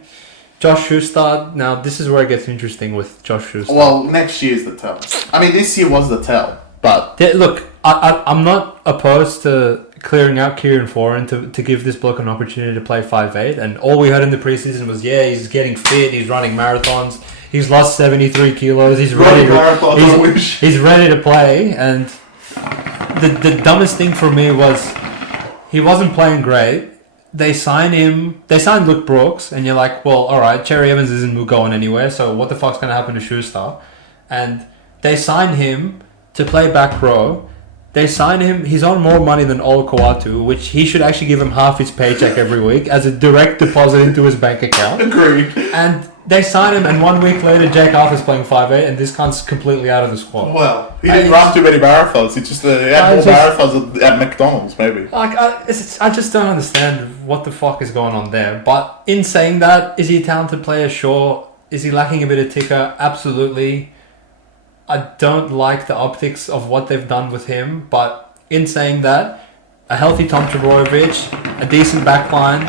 Josh Schuster, now this is where it gets interesting with Josh Schuster. Well, next year's the tell. I mean, this year was the tell, but... Look, I'm not opposed to clearing out Kieran Foran to give this bloke an opportunity to play 5'8", and all we heard in the preseason was, he's getting fit, he's running marathons, he's lost 73 kilos, he's ready to play, and the dumbest thing for me was he wasn't playing great. They signed Luke Brooks, and you're like, well, all right, Cherry Evans isn't going anywhere, so what the fuck's going to happen to Schuster? And they signed him to play back row. They signed him, he's on more money than Olu Kawatu, which he should actually give him half his paycheck every week as a direct deposit into his bank account. Agreed. And they signed him, and 1 week later, Jake Arthur's playing 5'8", and this cunt's completely out of the squad. Well, he didn't run too many marathons. He just had more marathons at McDonald's, maybe. Like, I just don't understand what the fuck is going on there. But in saying that, is he a talented player? Sure. Is he lacking a bit of ticker? Absolutely. I don't like the optics of what they've done with him. But in saying that, a healthy Tom Trbojevic, a decent backline,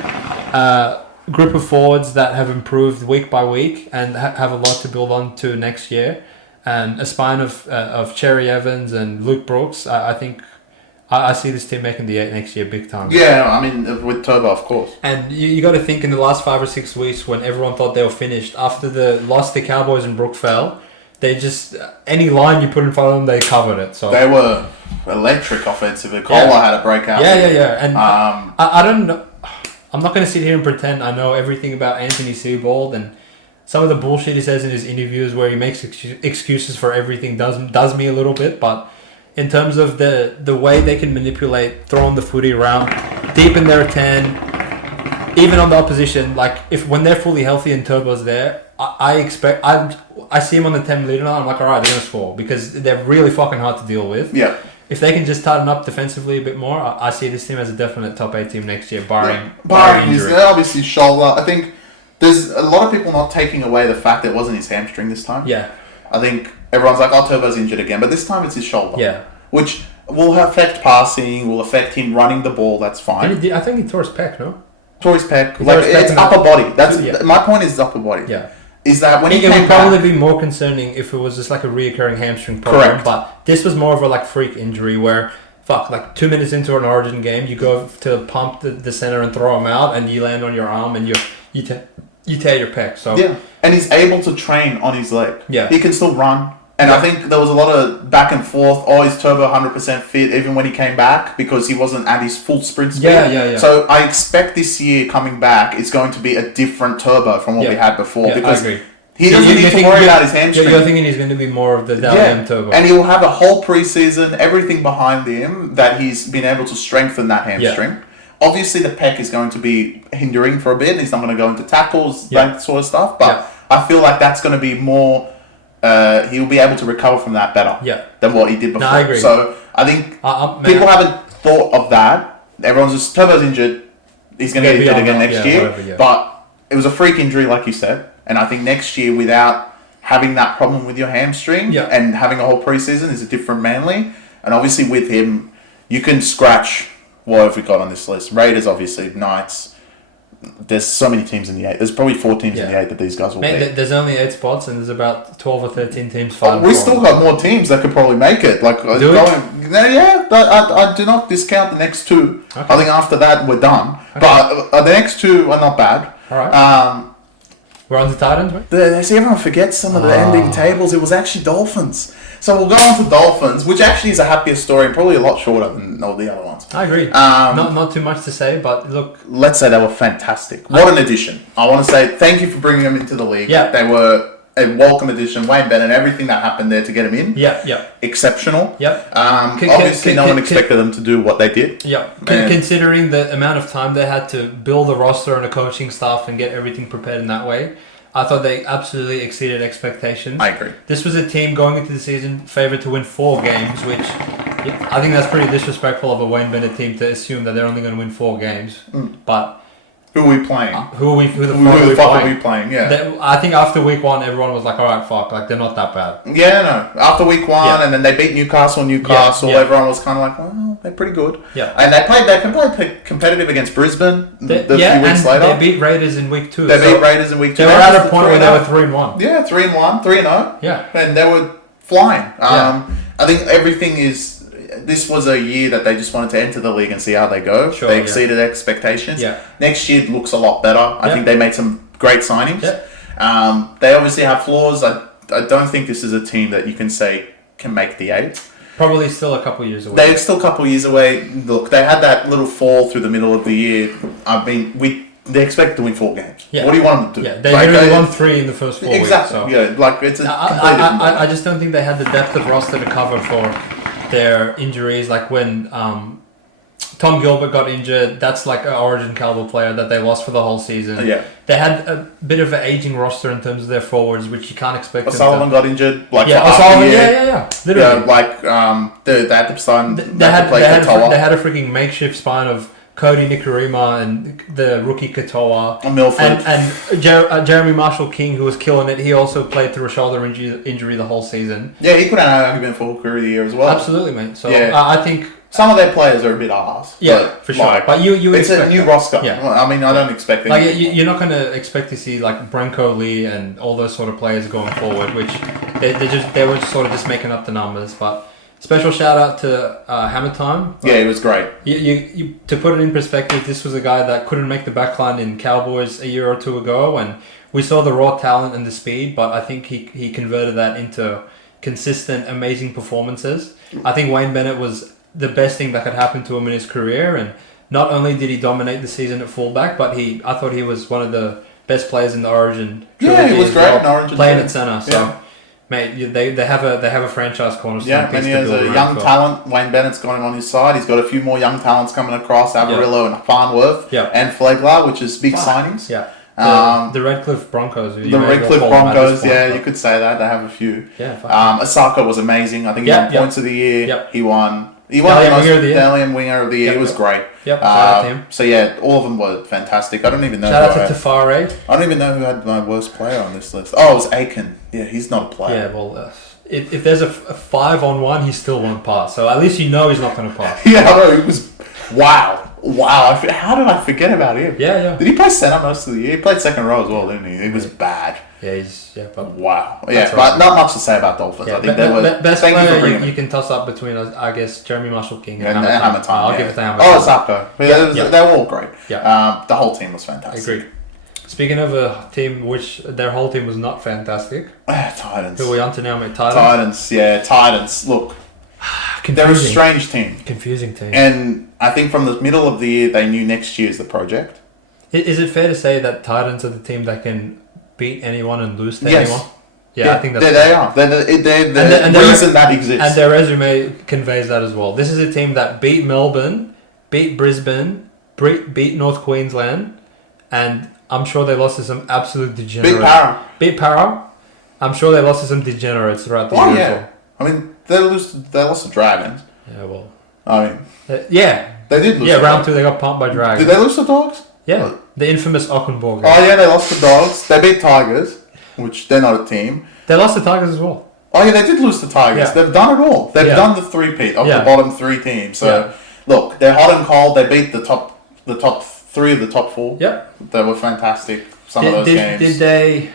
group of forwards that have improved week by week and have a lot to build on to next year, and a spine of Cherry Evans and Luke Brooks, I think I see this team making the 8 next year big time. Yeah, I mean, with Turbo, of course. And you got to think in the last 5 or 6 weeks when everyone thought they were finished, after the loss to Cowboys and Brookvale, they just, any line you put in front of them, they covered it. So they were electric offensively. Kohler had a breakout. Yeah. And I don't know. I'm not going to sit here and pretend I know everything about Anthony Seibold, and some of the bullshit he says in his interviews where he makes excuses for everything does me a little bit. But in terms of the way they can manipulate, throwing the footy around, deep in their 10, even on the opposition, like when they're fully healthy and Turbo's there, I see him on the 10 meter line, I'm like, all right, they're going to score because they're really fucking hard to deal with. Yeah. If they can just tighten up defensively a bit more, I see this team as a definite top 8 team next year, barring injury. Obviously shoulder. I think there's a lot of people not taking away the fact that it wasn't his hamstring this time. Yeah. I think everyone's like, oh, Turbo's injured again, but this time it's his shoulder. Yeah. Which will affect passing, will affect him running the ball. That's fine. I think he tore his pec, no? Tore his pec. It's upper body. That's my point. Is upper body. Yeah. Is that when it would probably be more concerning if it was just like a reoccurring hamstring problem. Correct. But this was more of a freak injury where, 2 minutes into an Origin game, you go to pump the center and throw him out, and you land on your arm and you tear your pec. So yeah, and he's able to train on his leg. Yeah, he can still run. And I think there was a lot of back and forth. Oh, is Turbo 100% fit even when he came back because he wasn't at his full sprint speed? Yeah. So I expect this year coming back is going to be a different Turbo from what we had before because I agree. He doesn't need to worry about his hamstring. You're thinking he's going to be more of the Dalian Turbo. And he will have a whole preseason, everything behind him that he's been able to strengthen that hamstring. Yeah. Obviously, the pec is going to be hindering for a bit. He's not going to go into tackles, that sort of stuff. But I feel like that's going to be more... he'll be able to recover from that better than what he did before. No, I agree. So I think people haven't thought of that. Everyone's just, Turbo's injured. He's going to get injured again next year. Whatever, but it was a freak injury, like you said. And I think next year, without having that problem with your hamstring and having a whole preseason, is a different Manly. And obviously with him, you can scratch what have we got on this list. Raiders, obviously, Knights. There's so many teams in the 8. There's probably 4 teams in the 8 that these guys will be. There's only 8 spots and there's about 12 or 13 teams. We still got more teams that could probably make it. But I do not discount the next 2. Okay. I think after that we're done. Okay. But the next 2 are not bad. All right. We're on the Titans, right? See, everyone forgets some of the ending tables. It was actually Dolphins. So we'll go on to Dolphins, which actually is a happier story and probably a lot shorter than all the other ones. I agree. Not too much to say, but look... Let's say they were fantastic. What an addition. I want to say thank you for bringing them into the league. Yeah. They were a welcome addition. Wayne Bennett, everything that happened there to get him in. Yeah. Exceptional. Yep. Obviously, no one expected them to do what they did. Yeah. Considering the amount of time they had to build a roster and a coaching staff and get everything prepared in that way, I thought they absolutely exceeded expectations. I agree. This was a team going into the season favored to win 4 games, which I think that's pretty disrespectful of a Wayne Bennett team to assume that they're only going to win 4 games. But who are we playing? Who the fuck are we playing? Yeah. I think after week 1, everyone was like, all right, fuck, they're not that bad. Yeah, no. After week 1, and then they beat Newcastle. Everyone was kind of like, well, they're pretty good. Yeah. And they can play competitive against Brisbane few weeks later. They beat Raiders in week 2. They beat Raiders in week 2. They were at a point where they were 3-1. Yeah, 3-1, 3-0. Yeah. And they were flying. I think everything is... This was a year that they just wanted to enter the league and see how they go. Sure, they exceeded expectations. Yeah. Next year looks a lot better. I think they made some great signings. Yeah. They obviously have flaws. I don't think this is a team that you can say can make the 8. Probably still a couple of years away. They're still a couple of years away. Look, they had that little fall through the middle of the year. I mean, they expect to win 4 games. Yeah. What do you want them to do? Yeah, they literally won 3 in the first 4 exactly. weeks. So. Yeah, like it's a I just don't think they had the depth of roster to cover for their injuries. Like when Tom Gilbert got injured, that's like an Origin caliber player that they lost for the whole season. Yeah. They had a bit of an aging roster in terms of their forwards, which you can't expect. O'Sullivan got injured, like yeah, for half a year. yeah, literally. Yeah, like they had to sign. They had a freaking makeshift spine of Cody Nikarima and the rookie Katoa Milford and Jeremy Marshall King, who was killing it. He also played through a shoulder injury the whole season. Yeah, he could have an argument for Hooker of the Year as well. Absolutely, mate. So yeah. I think. Some of their players are a bit arse. Yeah, for sure. Like, but you it's a new roster. Yeah. I mean, I don't expect anything. Like you're not going to expect to see like Branko Lee and all those sort of players going forward, which they were sort of just making up the numbers. But special shout out to Hammer Time. Yeah, it was great. You to put it in perspective, this was a guy that couldn't make the backline in Cowboys a year or two ago, and we saw the raw talent and the speed, but I think he converted that into consistent, amazing performances. I think Wayne Bennett was the best thing that could happen to him in his career, and not only did he dominate the season at fullback, but I thought he was one of the best players in the Origin. Yeah, he was great in Origin. Playing at centre, so mate, they have a franchise cornerstone. Yeah, and he has a young talent. Wayne Bennett's got him on his side. He's got a few more young talents coming across, Avarillo and Farnworth, and Flegler, which is big signings. Yeah. The Redcliffe Broncos. The Redcliffe Broncos, you could say that. They have a few. Yeah. Asako was amazing. I think he won points of the year. Yep. He won the Dalian Winger of the Year. Yep, It was great. Yep. Shout out to him. So yeah, all of them were fantastic. I don't even know. Shout out to Tafare. I don't even know who had my worst player on this list. Oh, it was Aiken. Yeah, he's not a player. Yeah, well, if there's a 5-on-1, he still won't pass. So at least you know he's not going to pass. Yeah, I know. It was wow. How did I forget about him? Yeah. Did he play centre most of the year? He played second row as well, didn't he? He was bad. Yeah, but wow. Yeah, but not much to say about Dolphins. I think they were best player you can toss up between, I guess, Jeremy Marshall King and Hammer Time. I'll give it to Hammer Time. Sako. They were all great. Yeah. The whole team was fantastic. Agreed. Speaking of a team which their whole team was not fantastic. Titans. Who are we on to now, mate? Titans. Titans. Look, they're a strange team. Confusing team. And I think from the middle of the year, they knew next year is the project. Is it fair to say that Titans are the team that can beat anyone and lose to anyone? Yeah, I think that's they are. They're the reason that exists. And their resume conveys that as well. This is a team that beat Melbourne, beat Brisbane, beat North Queensland, and I'm sure they lost to some absolute degenerates. Beat Para. I'm sure they lost to some degenerates throughout the year as well. I mean, they lost to Dragons. Yeah, well. I mean... They did lose. Yeah, round 2 they got pumped by Dragons. Did they lose to Dogs? Yeah, the infamous Ockenborg. Oh yeah, they lost to Dogs. They beat Tigers, which they're not a team. They lost to Tigers as well. Oh yeah, they did lose to Tigers. Yeah. They've done it all. They've done the three-peat of the bottom 3 teams. So look, they're hot and cold. They beat the top 3 of the top 4. Yep. They were fantastic. Some of those games. Did they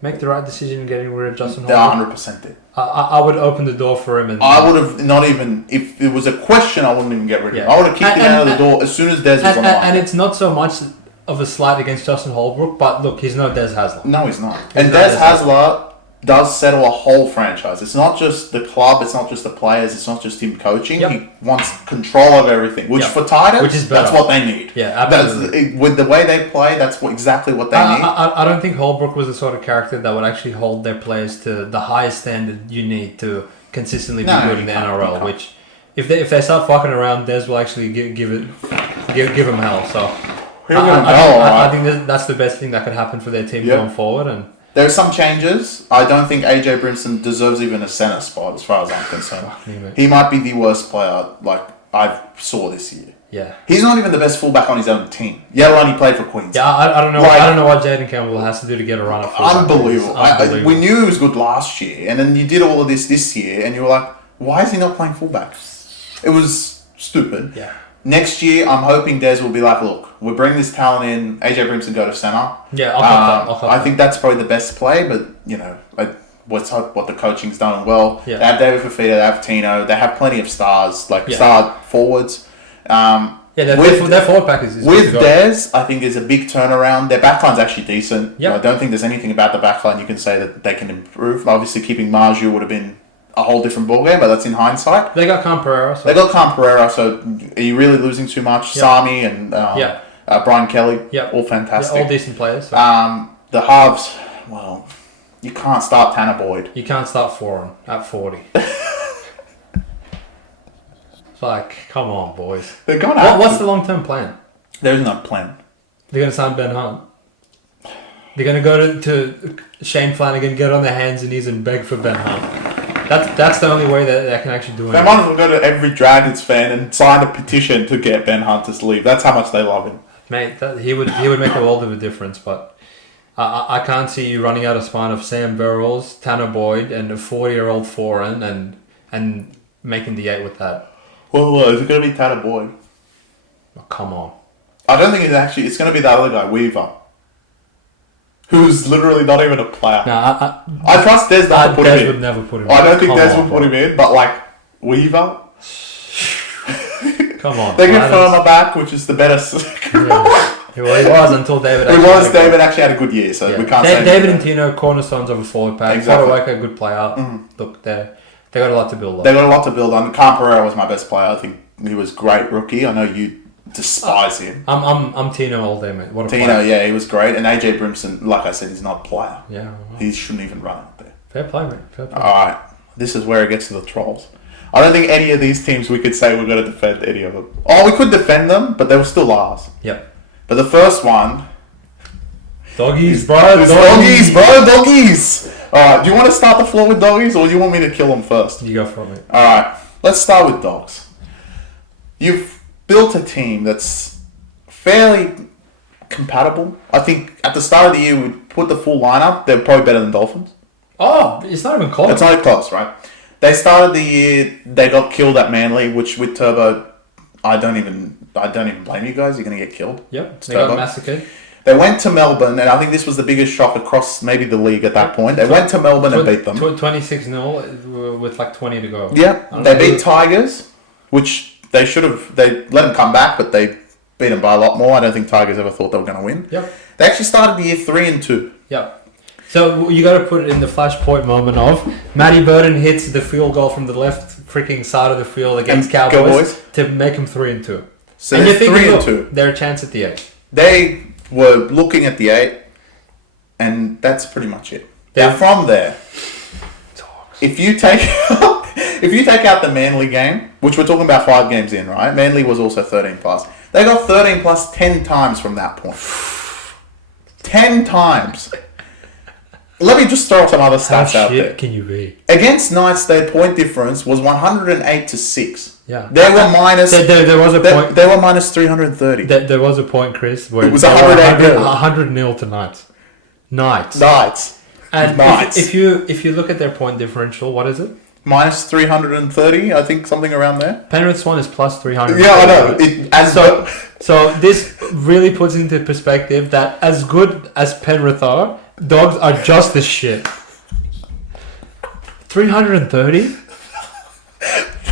make the right decision in getting rid of Justin They Holbrook? 100% did. I would open the door for him. And I would have not even, if it was a question, I wouldn't even get rid of him. I would have kicked him out of the door as soon as Des was on the line. And it's not so much of a slight against Justin Holbrook, but look, he's no Des Hasler. No, he's not. And Des Hasler does settle a whole franchise. It's not just the club, it's not just the players, it's not just him coaching. Yep. He wants control of everything, which for Titans, that's what they need. Yeah, absolutely. With the way they play, that's exactly what they need. I don't think Holbrook was the sort of character that would actually hold their players to the highest standard you need to consistently be good in the NRL, which if they start fucking around, Des will actually give him hell. So I think that's the best thing that could happen for their team going forward. And there are some changes. I don't think AJ Brimson deserves even a centre spot as far as I'm concerned. He might be the worst player I saw this year. Yeah. He's not even the best fullback on his own team. Yet alone he played for Queens. Yeah, I don't know. I don't know what Jaden Campbell has to do to get a run at fullback. Unbelievable. We knew he was good last year, and then you did all of this year, and you were like, why is he not playing fullback? It was stupid. Yeah. Next year, I'm hoping Des will be like, look, we're bringing this talent in. AJ Brimson go to centre. Yeah, I'll cut I think that's probably the best play, but let's hope what the coaching's done well. Yeah. They have David Fafita, they have Tino, they have plenty of stars, star forwards. Their forward pack is with Des, I think is a big turnaround. Their backline's actually decent. Yep. I don't think there's anything about the backline you can say that they can improve. Obviously, keeping Marju would have been a whole different ballgame, but that's in hindsight. They got Camperera. So. They got Camperera, so are you really losing too much? Yep. Sami and Brian Kelly, all fantastic. Yeah, all decent players. So. The halves, well, you can't start Tanner Boyd. You can't start Foran at 40. It's like, come on, boys. They're going What's the long-term plan? There's no plan. They're going to sign Ben Hunt. They're going to go to Shane Flanagan, get on their hands and knees and beg for Ben Hunt. That's the only way that they can actually do it. They might as well go to every Dragons fan and sign a petition to get Ben Hunt to leave. That's how much they love him. Mate, he would make a world of a difference, but I can't see you running out of spine of Sam Burrells, Tanner Boyd, and a 40-year-old Foran and making the 8 with that. Well, is it going to be Tanner Boyd? Oh, come on. I don't think it's going to be that other guy, Weaver, who's literally not even a player. No, I trust Des not to put him in. Would never put him in. I don't think Des would put him in, but like Weaver. Come on. They get Firma back, which is the better. Well, he was until David. David actually had a good year, so we can't say David and Tino, cornerstones of a forward pack. Exactly. Fodawaker, a good player. Mm-hmm. Look, they got a lot to build on. They got a lot to build on. Camperera was my best player. I think he was great rookie. I know you despise him. I'm Tino all day, mate. What a Tino, player. yeah, he was great. And AJ Brimson, like I said, he's not a player. Yeah. Well. He shouldn't even run out there. Fair play, mate. Fair play. All right. This is where it gets to the trolls. I don't think any of these teams we could say we're going to defend any of them. Oh, we could defend them, but they were still ours. Yep. But the first one... Doggies, bro. Doggies, bro. Doggies. All right. Do you want to start the floor with doggies, or do you want me to kill them first? You go for it, mate. All right. Let's start with dogs. You've built a team that's fairly compatible. I think at the start of the year, we put the full lineup. They're probably better than Dolphins. Oh, it's not even close. It's not even close, right? They started the year, they got killed at Manly, which with Turbo, I don't even blame you guys. You're going to get killed. Yep, they got massacred. They went to Melbourne, and I think this was the biggest shock across maybe the league at that point. They went to Melbourne and beat them. 26-0 with like 20 to go. Yeah, they beat Tigers, which they should have. They let them come back, but they beat them by a lot more. I don't think Tigers ever thought they were going to win. Yep. They actually started the year 3-2. Yep. So you got to put it in the flashpoint moment of Matty Burton hits the field goal from the left freaking side of the field against Cowboys to make them 3-2. So and they're 3-2. They're a chance at the 8. They were looking at the 8, and that's pretty much it. Now from there, if you take out the Manly game, which we're talking about 5 games in, right? Manly was also 13 plus. They got 13 plus 10 times from that point. 10 times. Let me just throw some other stats out there. How shit can you be? Against Knights, their point difference was 108-6. Yeah. They were minus. There was a point. They were minus 330. There was a point, Chris, where it was 100-0 to Knights. Knights. And Knights. If you look at their point differential, what is it? Minus 330, I think, something around there. Penrith Swan is plus 300. Yeah, I know. So this really puts into perspective that as good as Penrith are, dogs are just as shit. 330?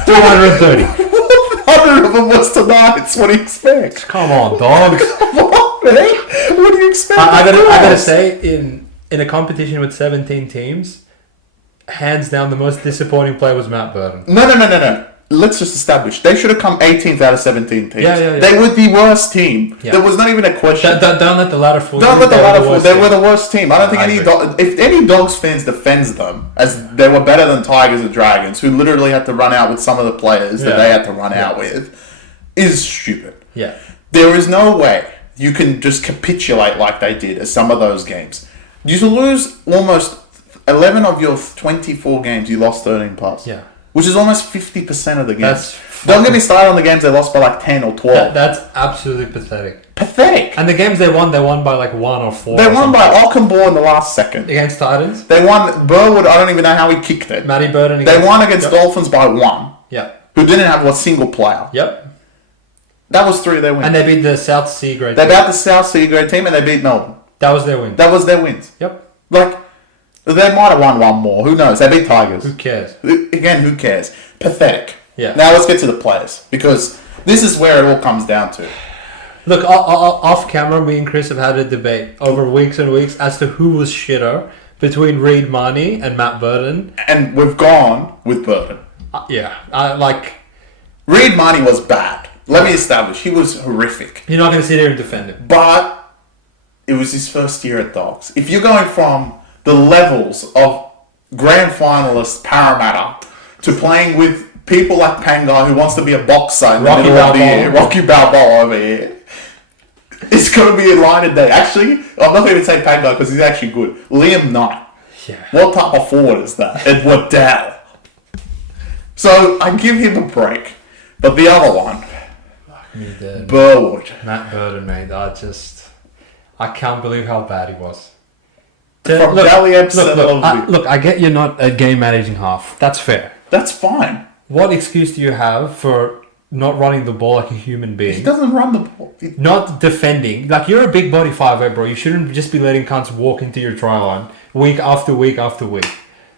230. 100 of them was to Knights. What do you expect? Come on, dogs. Come on, man. What do you expect? I gotta say, in a competition with 17 teams, hands down, the most disappointing player was Matt Burton. No. Let's just establish. They should have come 18th out of 17 teams. Yeah. They were the worst team. Yeah. There was not even a question. Don't let the ladder fool you. Don't let the ladder fool. They were the worst team. I don't think if any Dogs fans defends them as they were better than Tigers and Dragons, who literally had to run out with some of the players that they had to run out with, is stupid. Yeah. There is no way you can just capitulate like they did as some of those games. You lose almost 11 of your 24 games. You lost 13 plus. Yeah. Which is almost 50% of the games. Don't get me started on the games they lost by like 10 or 12. That's absolutely pathetic. Pathetic. And the games they won by like 1 or 4. They won by Ockenbaugh in the last second. Against Titans? They won Burwood, I don't even know how he kicked it. Matty Burton. They won against Dolphins by 1. Yeah. Who didn't have a single player. Yep. That was 3 of their wins. And they beat the South Sea grade team. They beat the South Sea grade team and they beat Melbourne. That was their win. That was their wins. Yep. Like, they might have won one more. Who knows? They beat Tigers. Who cares? Again, who cares? Pathetic. Yeah. Now let's get to the players, because this is where it all comes down to. Look, off camera, me and Chris have had a debate over weeks and weeks as to who was shitter between Reid Marnie and Matt Burton. And we've gone with Burton. Reid Marnie was bad. Let me establish, he was horrific. You're not going to sit here and defend him. But it was his first year at Dogs. If you're going from the levels of grand finalist Parramatta to playing with people like Pangai who wants to be a boxer in the middle of the year, Rocky Balboa over here, it's going to be a line of day. Actually, I'm not going to say Pangai because he's actually good. Liam Knight. Yeah. What type of forward is that? Edward Dow. So I give him a break. But the other one, Burwood. Matt Burton, mate. I can't believe how bad he was. From Dally Epsom. Look, I get you're not a game managing half. That's fair. That's fine. What excuse do you have for not running the ball like a human being? He doesn't run the ball. Not defending. Like, you're a big body 5'8", bro. You shouldn't just be letting cunts walk into your try line week after week after week.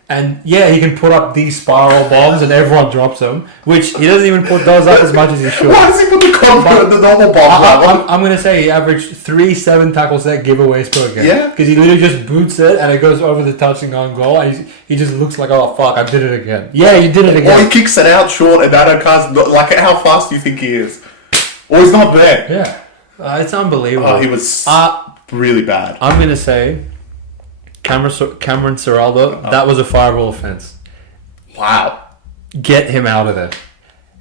And yeah, he can put up these spiral bombs and everyone drops them, which he doesn't even put those up as much as he should. Why does he put the normal bombs up? I'm going to say he averaged 3 7 tackle set giveaways per game. Yeah. Because he literally just boots it and it goes over the touching on goal and he just looks like, oh fuck, I did it again. Yeah, you did it again. Or he kicks it out short and that occurs, like, how fast do you think he is? Or he's not there. Yeah. It's unbelievable. Oh, he was really bad. I'm going to say Cameron Serraldo, that was a fireball offence. Wow. Get him out of there.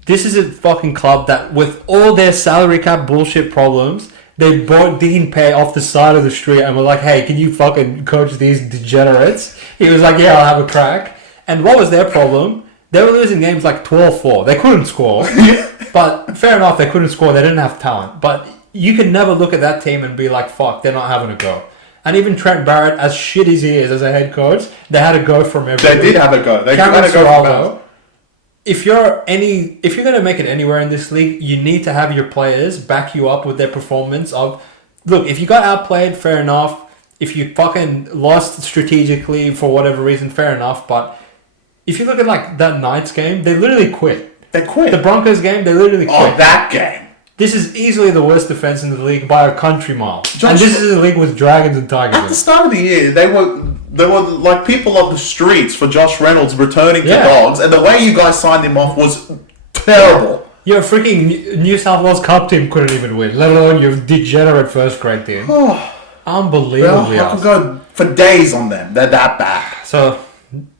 This is a fucking club that, with all their salary cap bullshit problems, they bought Dean Pay off the side of the street and were like, hey, can you fucking coach these degenerates? He was like, yeah, I'll have a crack. And what was their problem? They were losing games like 12-4. They couldn't score. But fair enough, they couldn't score. They didn't have talent. But you can never look at that team and be like, fuck, they're not having a go. And even Trent Barrett, as shit as he is as a head coach, they had a go from everywhere. They did have a go. They Cameron had a go Serraldo, if you're going to make it anywhere in this league, you need to have your players back you up with their performance of, look, if you got outplayed, fair enough. If you fucking lost strategically for whatever reason, fair enough. But if you look at like that Knights game, they literally quit. They quit. The Broncos game, they literally quit. Oh, that game. This is easily the worst defense in the league by a country mile. And this is a league with Dragons and Tigers. At the start of the year, they were like people of the streets for Josh Reynolds returning to Dogs, and the way you guys signed him off was terrible. Your freaking New South Wales Cup team couldn't even win, let alone your degenerate first grade team. Unbelievably. I could go for days on them. They're that bad. So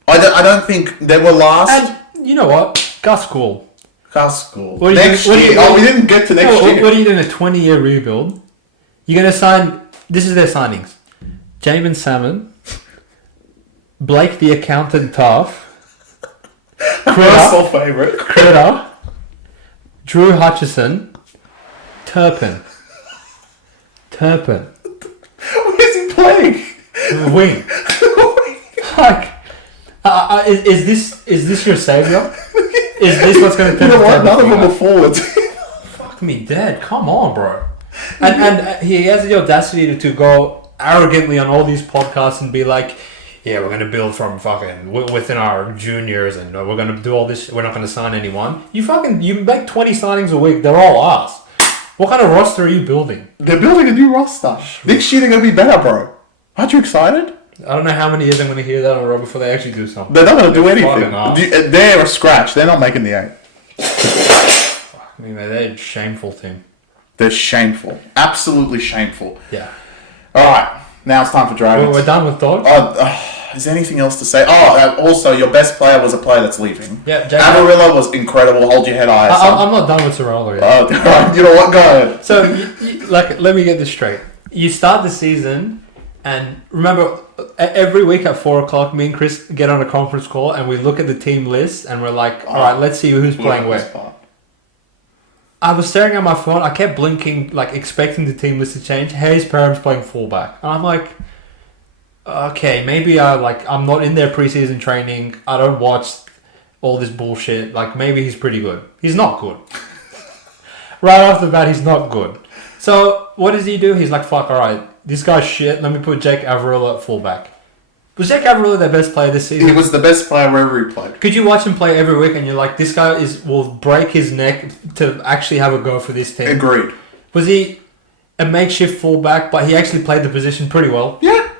I don't think they were last. And you know what? Gus Gould. Next year. We didn't get to next year. What are you doing? A 20-year rebuild? You're going to sign... This is their signings. Jamin Salmon. Blake the Accountant Taff. Personal favourite. Critter. Drew Hutchison. Turpin. Where's he playing? Wing. Like... is this your saviour? Is this what's going to turn? You know what? None of them are forwards. Fuck me dead. Come on, bro. And he has the audacity to go arrogantly on all these podcasts and be like, yeah, we're going to build from fucking within our juniors and we're going to do all this. We're not going to sign anyone. You make 20 signings a week. They're all us. What kind of roster are you building? They're building a new roster. Next year they're going to be better, bro. Aren't you excited? I don't know how many years I'm going to hear that on the road before they actually do something. They're not going to do anything. They're a scratch. They're not making the 8. Fuck me, man. They're a shameful team. They're shameful. Absolutely shameful. Yeah. Alright. Now it's time for Dragons. Well, we're done with Dogs. Is there anything else to say? Also, your best player was a player that's leaving. Yeah, Amarillo was incredible. Hold your head high. I'm not done with Serraldo yet. You know what? Go ahead. So, let me get this straight. You start the season, and remember, every week at 4 o'clock, me and Chris get on a conference call, and we look at the team list, and we're like, all right, let's see who's playing where. I was staring at my phone. I kept blinking, like expecting the team list to change. Hayes Perham's playing fullback, and I'm like, okay, maybe I'm not in their preseason training. I don't watch all this bullshit. Like, maybe he's pretty good. He's not good. Right off the bat, he's not good. So what does he do? He's like, fuck, all right, this guy's shit. Let me put Jake Averillo at fullback. Was Jake Averillo their best player this season? He was the best player wherever he played. Could you watch him play every week and you're like, this guy will break his neck to actually have a go for this team? Agreed. Was he a makeshift fullback, but he actually played the position pretty well? Yeah.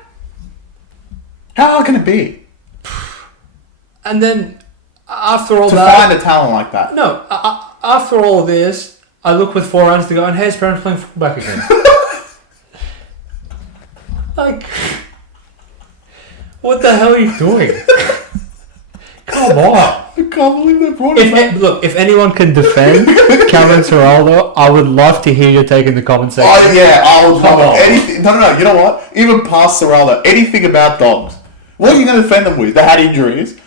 How hard can it be And then after all to that, find a talent like that? no. After all this, I look with 4 rounds to go, and hey, his parents playing fullback again. Like, what the hell are you doing? Come on. I can't believe they brought him back. Look, if anyone can defend Cameron Serraldo, I would love to hear your take in the comment section. Oh yeah, I would Come love on. it. Anything. No. You know what? Even past Serraldo, anything about dogs. What are you going to defend them with? They had injuries.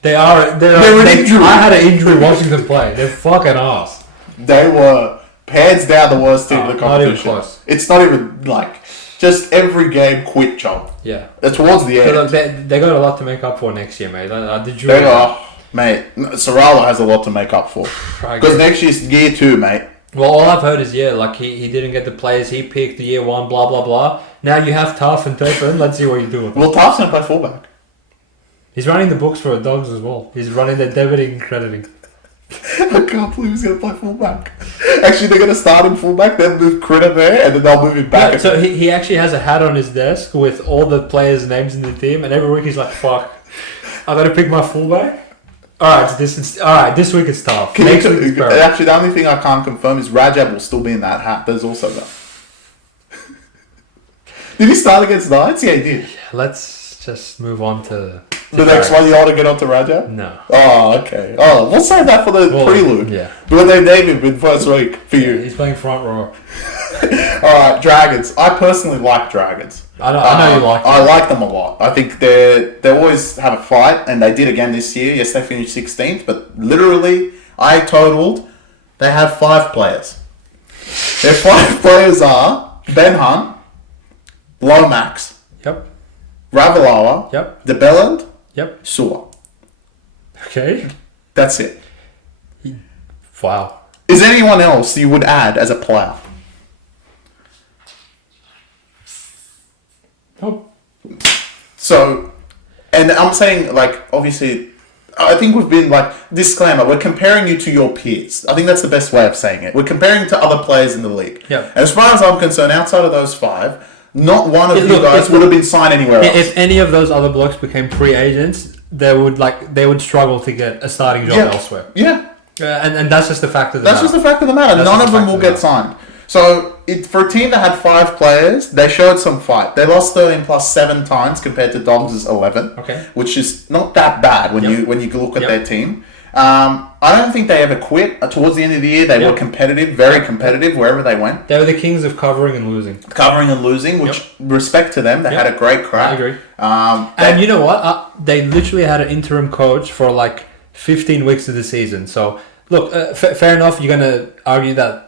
They're an injury. I had an injury watching them play. They're fucking ass. They were hands down the worst team in the Not even competition. close. It's not even like just every game quit job. Yeah. Towards the So end. look, they got a lot to make up for next year, mate. Did you? They are, mate. Serraldo has a lot to make up for I because agree. next year's year 2, mate. Well, all I've heard is like he didn't get the players he picked the year 1, blah blah blah. Now you have Tough and Taper, and let's see what you do with them. Well, Taft's going to play fullback. He's running the books for the Dogs as well. He's running the debiting and crediting. I can't believe he's going to play fullback. Actually, they're going to start him fullback, then move Critter there, and then they'll move him back. Yeah, so he actually has a hat on his desk with all the players' names in the team, and every week he's like, "Fuck, I got to pick my fullback." All right, this week it's Tough. Next week it's Barrett. Actually, the only thing I can't confirm is Rajab will still be in that hat. There's also that. Did he start against Knights? Yeah, he did. Let's just move on to The next one, you want to get onto Rajab? No. Oh, okay. Oh, we'll save that for the prelude. Yeah. But when they name him in first week for you. He's playing front row. Alright, Dragons. I personally like Dragons. I know you like them. I like them a lot. I think they always have a fight, and they did again this year. Yes, they finished 16th, but literally, I totaled, they have 5 players. Their 5 players are Ben Hunt, Lomax, Yep. Ravalawa, Yep. DeBelland, Yep. Sua. Okay. That's it. Wow. Is there anyone else you would add as a player? Oh. So, and I'm saying, like, obviously, I think we've been, like, disclaimer, we're comparing you to your peers. I think that's the best way of saying it. We're comparing to other players in the league. Yeah. And as far as I'm concerned, outside of those 5, not one of you Look, guys would have been signed anywhere else. If any of those other blokes became free agents, they would struggle to get a starting job elsewhere. Yeah. And that's just the fact of the That's matter. just the fact of the matter. That's None just of the them fact will of the get signed. So, for a team that had 5 players, they showed some fight. They lost 13 plus 7 times compared to Dogs' 11. Okay. Which is not that bad when you look at their team. I don't think they ever quit. Towards the end of the year, they were competitive, very competitive wherever they went. They were the kings of covering and losing. Covering and losing, which respect to them. They had a great crack. I agree. And And you know what? They literally had an interim coach for like 15 weeks of the season. So, look, fair enough. You're going to argue that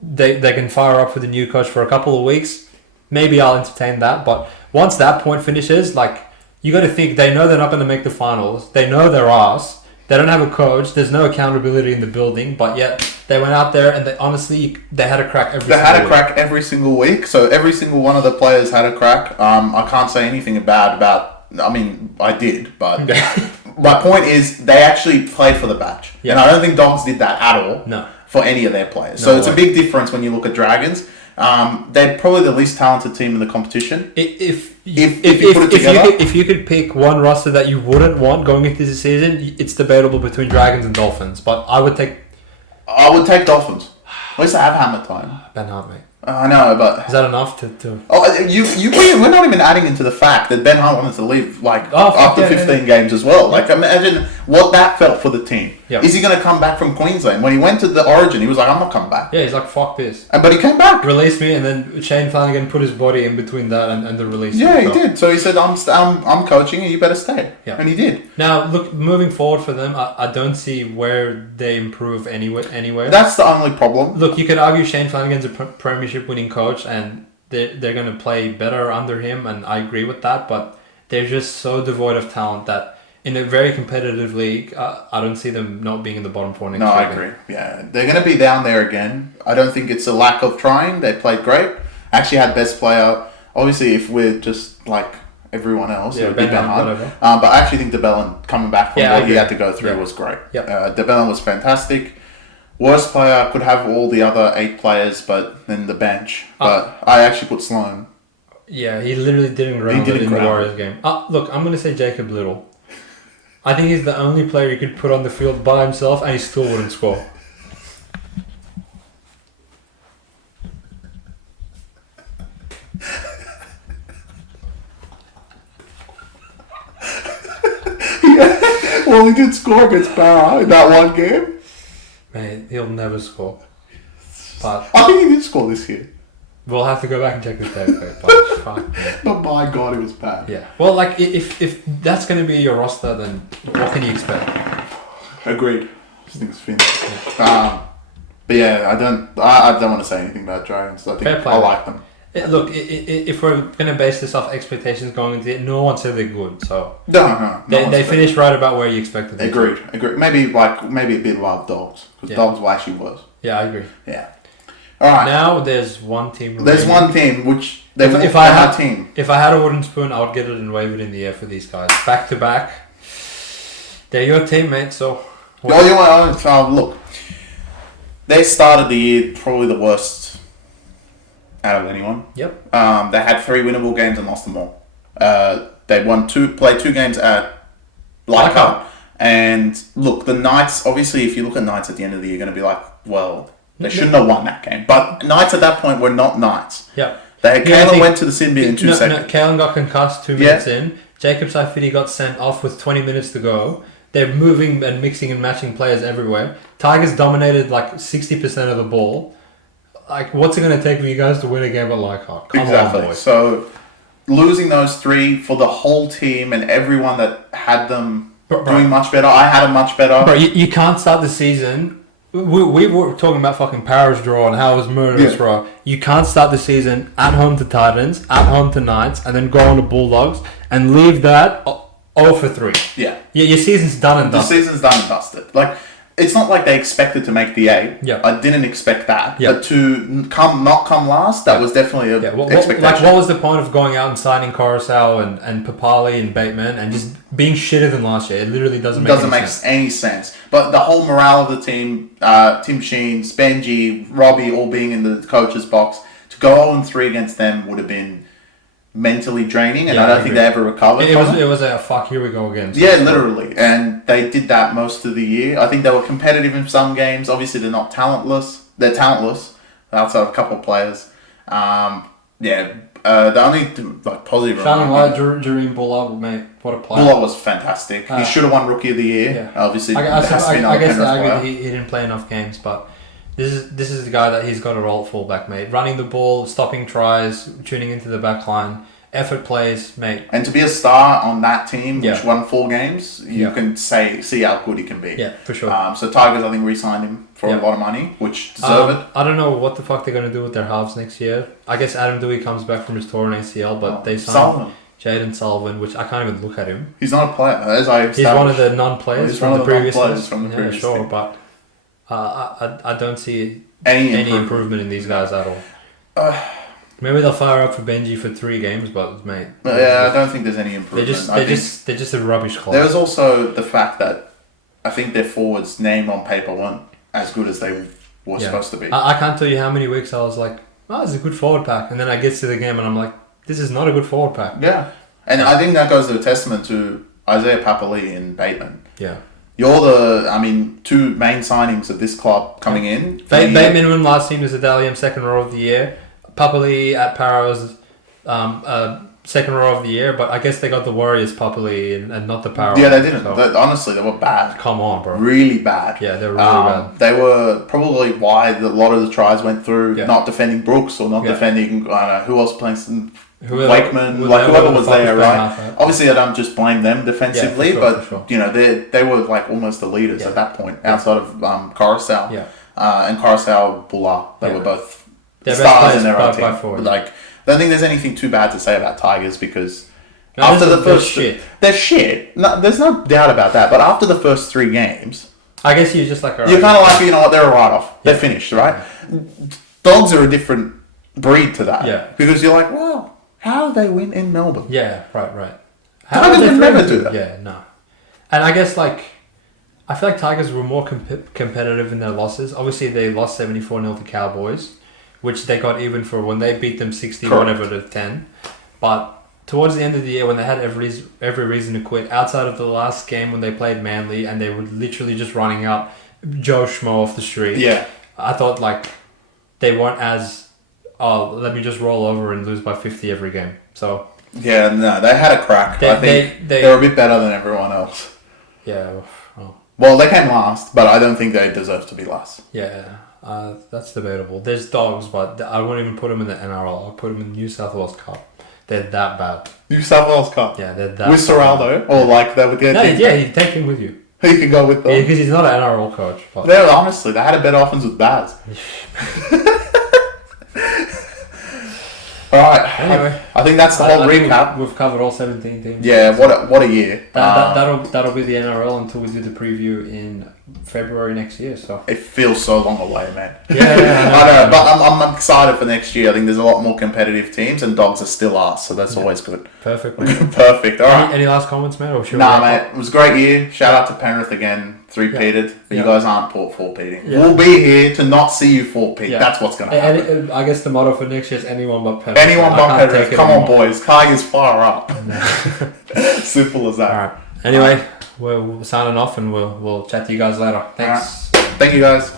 they can fire up for the new coach for a couple of weeks. Maybe I'll entertain that. But once that point finishes, like, you got to think they know they're not going to make the finals. They know their ass. They don't have a coach. There's no accountability in the building. But yet they went out there and they had a crack every single week. So every single one of the players had a crack. I can't say anything bad about. I mean, I did, but my point is they actually played for the batch, and I don't think Dogs did that at all. No. For any of their players. So it's a big difference when you look at Dragons. They're probably the least talented team in the competition. If you could pick one roster that you wouldn't want going into the season, it's debatable between Dragons and Dolphins. But I would take Dolphins. At least I have hammer time. Ben Hunt, mate. I know, but is that enough to? Oh, we're not even adding into the fact that Ben Hunt wanted to leave after 15 games as well. Like, imagine what that felt for the team. Yeah. Is he going to come back from Queensland? When he went to the Origin, he was like, "I'm not coming back." Yeah, he's like, "Fuck this." But he came back. Release me, and then Shane Flanagan put his body in between that and the release. Yeah, he did. So he said, "I'm coaching, and you better stay." Yeah. And he did. Now, look, moving forward for them, I don't see where they improve anywhere. That's the only problem. Look, you could argue Shane Flanagan's a premiership winning coach, and they're going to play better under him, and I agree with that, but they're just so devoid of talent that in a very competitive league, I don't see them not being in the bottom 4 next year. No, I agree. Yeah, they're going to be down there again. I don't think it's a lack of trying. They played great. Actually had best player. Obviously, if we're just like everyone else, it would be Ben Hunt. But I actually think DeBelland coming back from what he had to go through was great. Yep. DeBelland was fantastic. Worst player could have all the other 8 players, but then the bench. But I actually put Sloan. Yeah, he literally didn't ground it in the Warriors game. Look, I'm going to say Jacob Little. I think he's the only player you could put on the field by himself and he still wouldn't score. Well, he did score against Barra in that one game. Mate, he'll never score. But I think he did score this year. we'll have to go back and check the tape. But fuck, man. But my God, it was bad. Yeah. Well, like if that's going to be your roster, then what can you expect? Agreed. This thing's finished. But yeah, I don't want to say anything about Dragons. I think Fair play. I like them. Look, if we're going to base this off expectations going into it, no one said they're good. So No. they finished right about where you expected them. Agreed. Maybe a bit above Dogs because Dogs were actually worse. Yeah, I agree. Yeah. All right. Now there's one team remaining. There's one team which if I had a wooden spoon, I would get it and wave it in the air for these guys back to back. They're your teammates, so. Look, they started the year probably the worst out of anyone. Yep. They had 3 winnable games and lost them all. They played 2 games at Leichhardt. And look, the Knights, obviously, if you look at Knights at the end of the year, you're going to be like, well, they shouldn't have won that game. But Knights at that point were not Knights. Yep. Kalen went to the sin bin in 2 seconds. Kalen got concussed 2 minutes in. Jacob Saifidi got sent off with 20 minutes to go. They're moving and mixing and matching players everywhere. Tigers dominated like 60% of the ball. Like, what's it going to take for you guys to win a game at Leichhardt? Come on, boys. So, losing those 3 for the whole team and everyone that had them doing much better. I had them much better. Bro, you can't start the season. We were talking about fucking Paris draw and how it was murderous, bro. You can't start the season at home to Titans, at home to Knights, and then go on to Bulldogs and leave that 0 for 3. Yeah. Your season's done and dusted. The season's done and dusted. Like, it's not like they expected to make the 8. Yeah. I didn't expect that. Yeah. But to not come last, that was definitely an expectation. What was the point of going out and signing Coruscant and Papali and Bateman and just being shitter than last year? It literally doesn't make any sense. But the whole morale of the team, Tim Sheen, Spengy, Robbie all being in the coach's box, to go 0-3 against them would have been mentally draining, and I don't think they ever recovered. It was a fuck. Here we go again. So literally, and they did that most of the year. I think they were competitive in some games. Obviously, they're not talentless. They're talentless outside of a couple of players. The only positive. Shining light, Jareem Buller, mate. What a player. Buller was fantastic. He should have won Rookie of the Year. Yeah. Obviously, I guess he didn't play enough games, but. This is the guy that he's got a role at fullback, mate. Running the ball, stopping tries, tuning into the back line, effort plays, mate. And to be a star on that team, which won 4 games, you can see how good he can be. Yeah, for sure. So Tigers, I think, re-signed him for a lot of money, which deserve it. I don't know what the fuck they're going to do with their halves next year. I guess Adam Dewey comes back from his torn ACL, but they signed Jaden Sullivan, which I can't even look at him. He's not a player, he's one of the non-players from the previous list. Yeah, sure, but... I don't see any improvement in these guys at all. Maybe they'll fire up for Benji for 3 games, but mate, I don't think there's any improvement. They're just a rubbish club. There was also the fact that I think their forwards' name on paper weren't as good as they were supposed to be. I can't tell you how many weeks I was like, "Oh, this is a good forward pack," and then I get to the game and I'm like, "This is not a good forward pack." Yeah, and I think that goes to a testament to Isaiah Papali and Bateman. Yeah. You're 2 main signings of this club coming in. Bateman won last team as a Dalian second row of the year. Papali at Para was second row of the year, but I guess they got the Warriors Papali and not the Para. Yeah, they didn't. So. Honestly, they were bad. Come on, bro. Really bad. Yeah, they were really bad. They were probably why a lot of the tries went through not defending Brooks or not defending, who else playing some... Wakeman, whoever was there, right? Obviously, I don't just blame them defensively, but they were like almost the leaders at that point, outside of Coruscant and Coruscant Buller. They were both stars in their own team. Like, I don't think there's anything too bad to say about Tigers because after the first, they're shit. No, there's no doubt about that. But after the first 3 games, I guess you're just like you're kind of like, you know what, they're a write-off. They're finished, right? Dogs are a different breed to that, because you're like, well. How do they win in Melbourne? Yeah, right. Tigers would never do that. Yeah, no. And I guess, I feel like Tigers were more competitive in their losses. Obviously, they lost 74-0 to Cowboys, which they got even for when they beat them 60 whatever to 10. But towards the end of the year, when they had every reason to quit, outside of the last game when they played Manly and they were literally just running out Joe Schmo off the street, I thought like they weren't as let me just roll over and lose by 50 every game. So yeah, no, they had a crack. I think they were a bit better than everyone else. Yeah. Well, they came last, but I don't think they deserve to be last. Yeah. That's debatable. There's dogs, but I wouldn't even put them in the NRL. I'll put them in the New South Wales Cup. They're that bad. New South Wales Cup? Yeah, they're that with Serraldo? Or like they would get... No, yeah, he'd take him with you. He could go with them. Yeah, because he's not an NRL coach. But... honestly, they had a better offense with Baz. Alright, anyway, I think that's the whole recap. We've covered all 17 teams. Yeah, what a year. That'll be the NRL until we do the preview in February next year. So it feels so long away, man. Yeah, I know, but I'm excited for next year. I think there's a lot more competitive teams, and dogs are still us, so that's always good. Perfect. Perfect. All right. Any last comments, man? Or mate. It was a great year. Shout out to Penrith again. Three-peated. But you guys aren't four-peating. Yeah. We'll be here to not see you four-peat. Yeah. That's what's going to happen. And I guess the motto for next year is anyone but Penrith. Anyone but Penrith. Come on, boys. Tigers fire up. Simple as that. All right. Anyway, we're signing off and we'll chat to you guys later. Thanks. Right. Thank you, guys.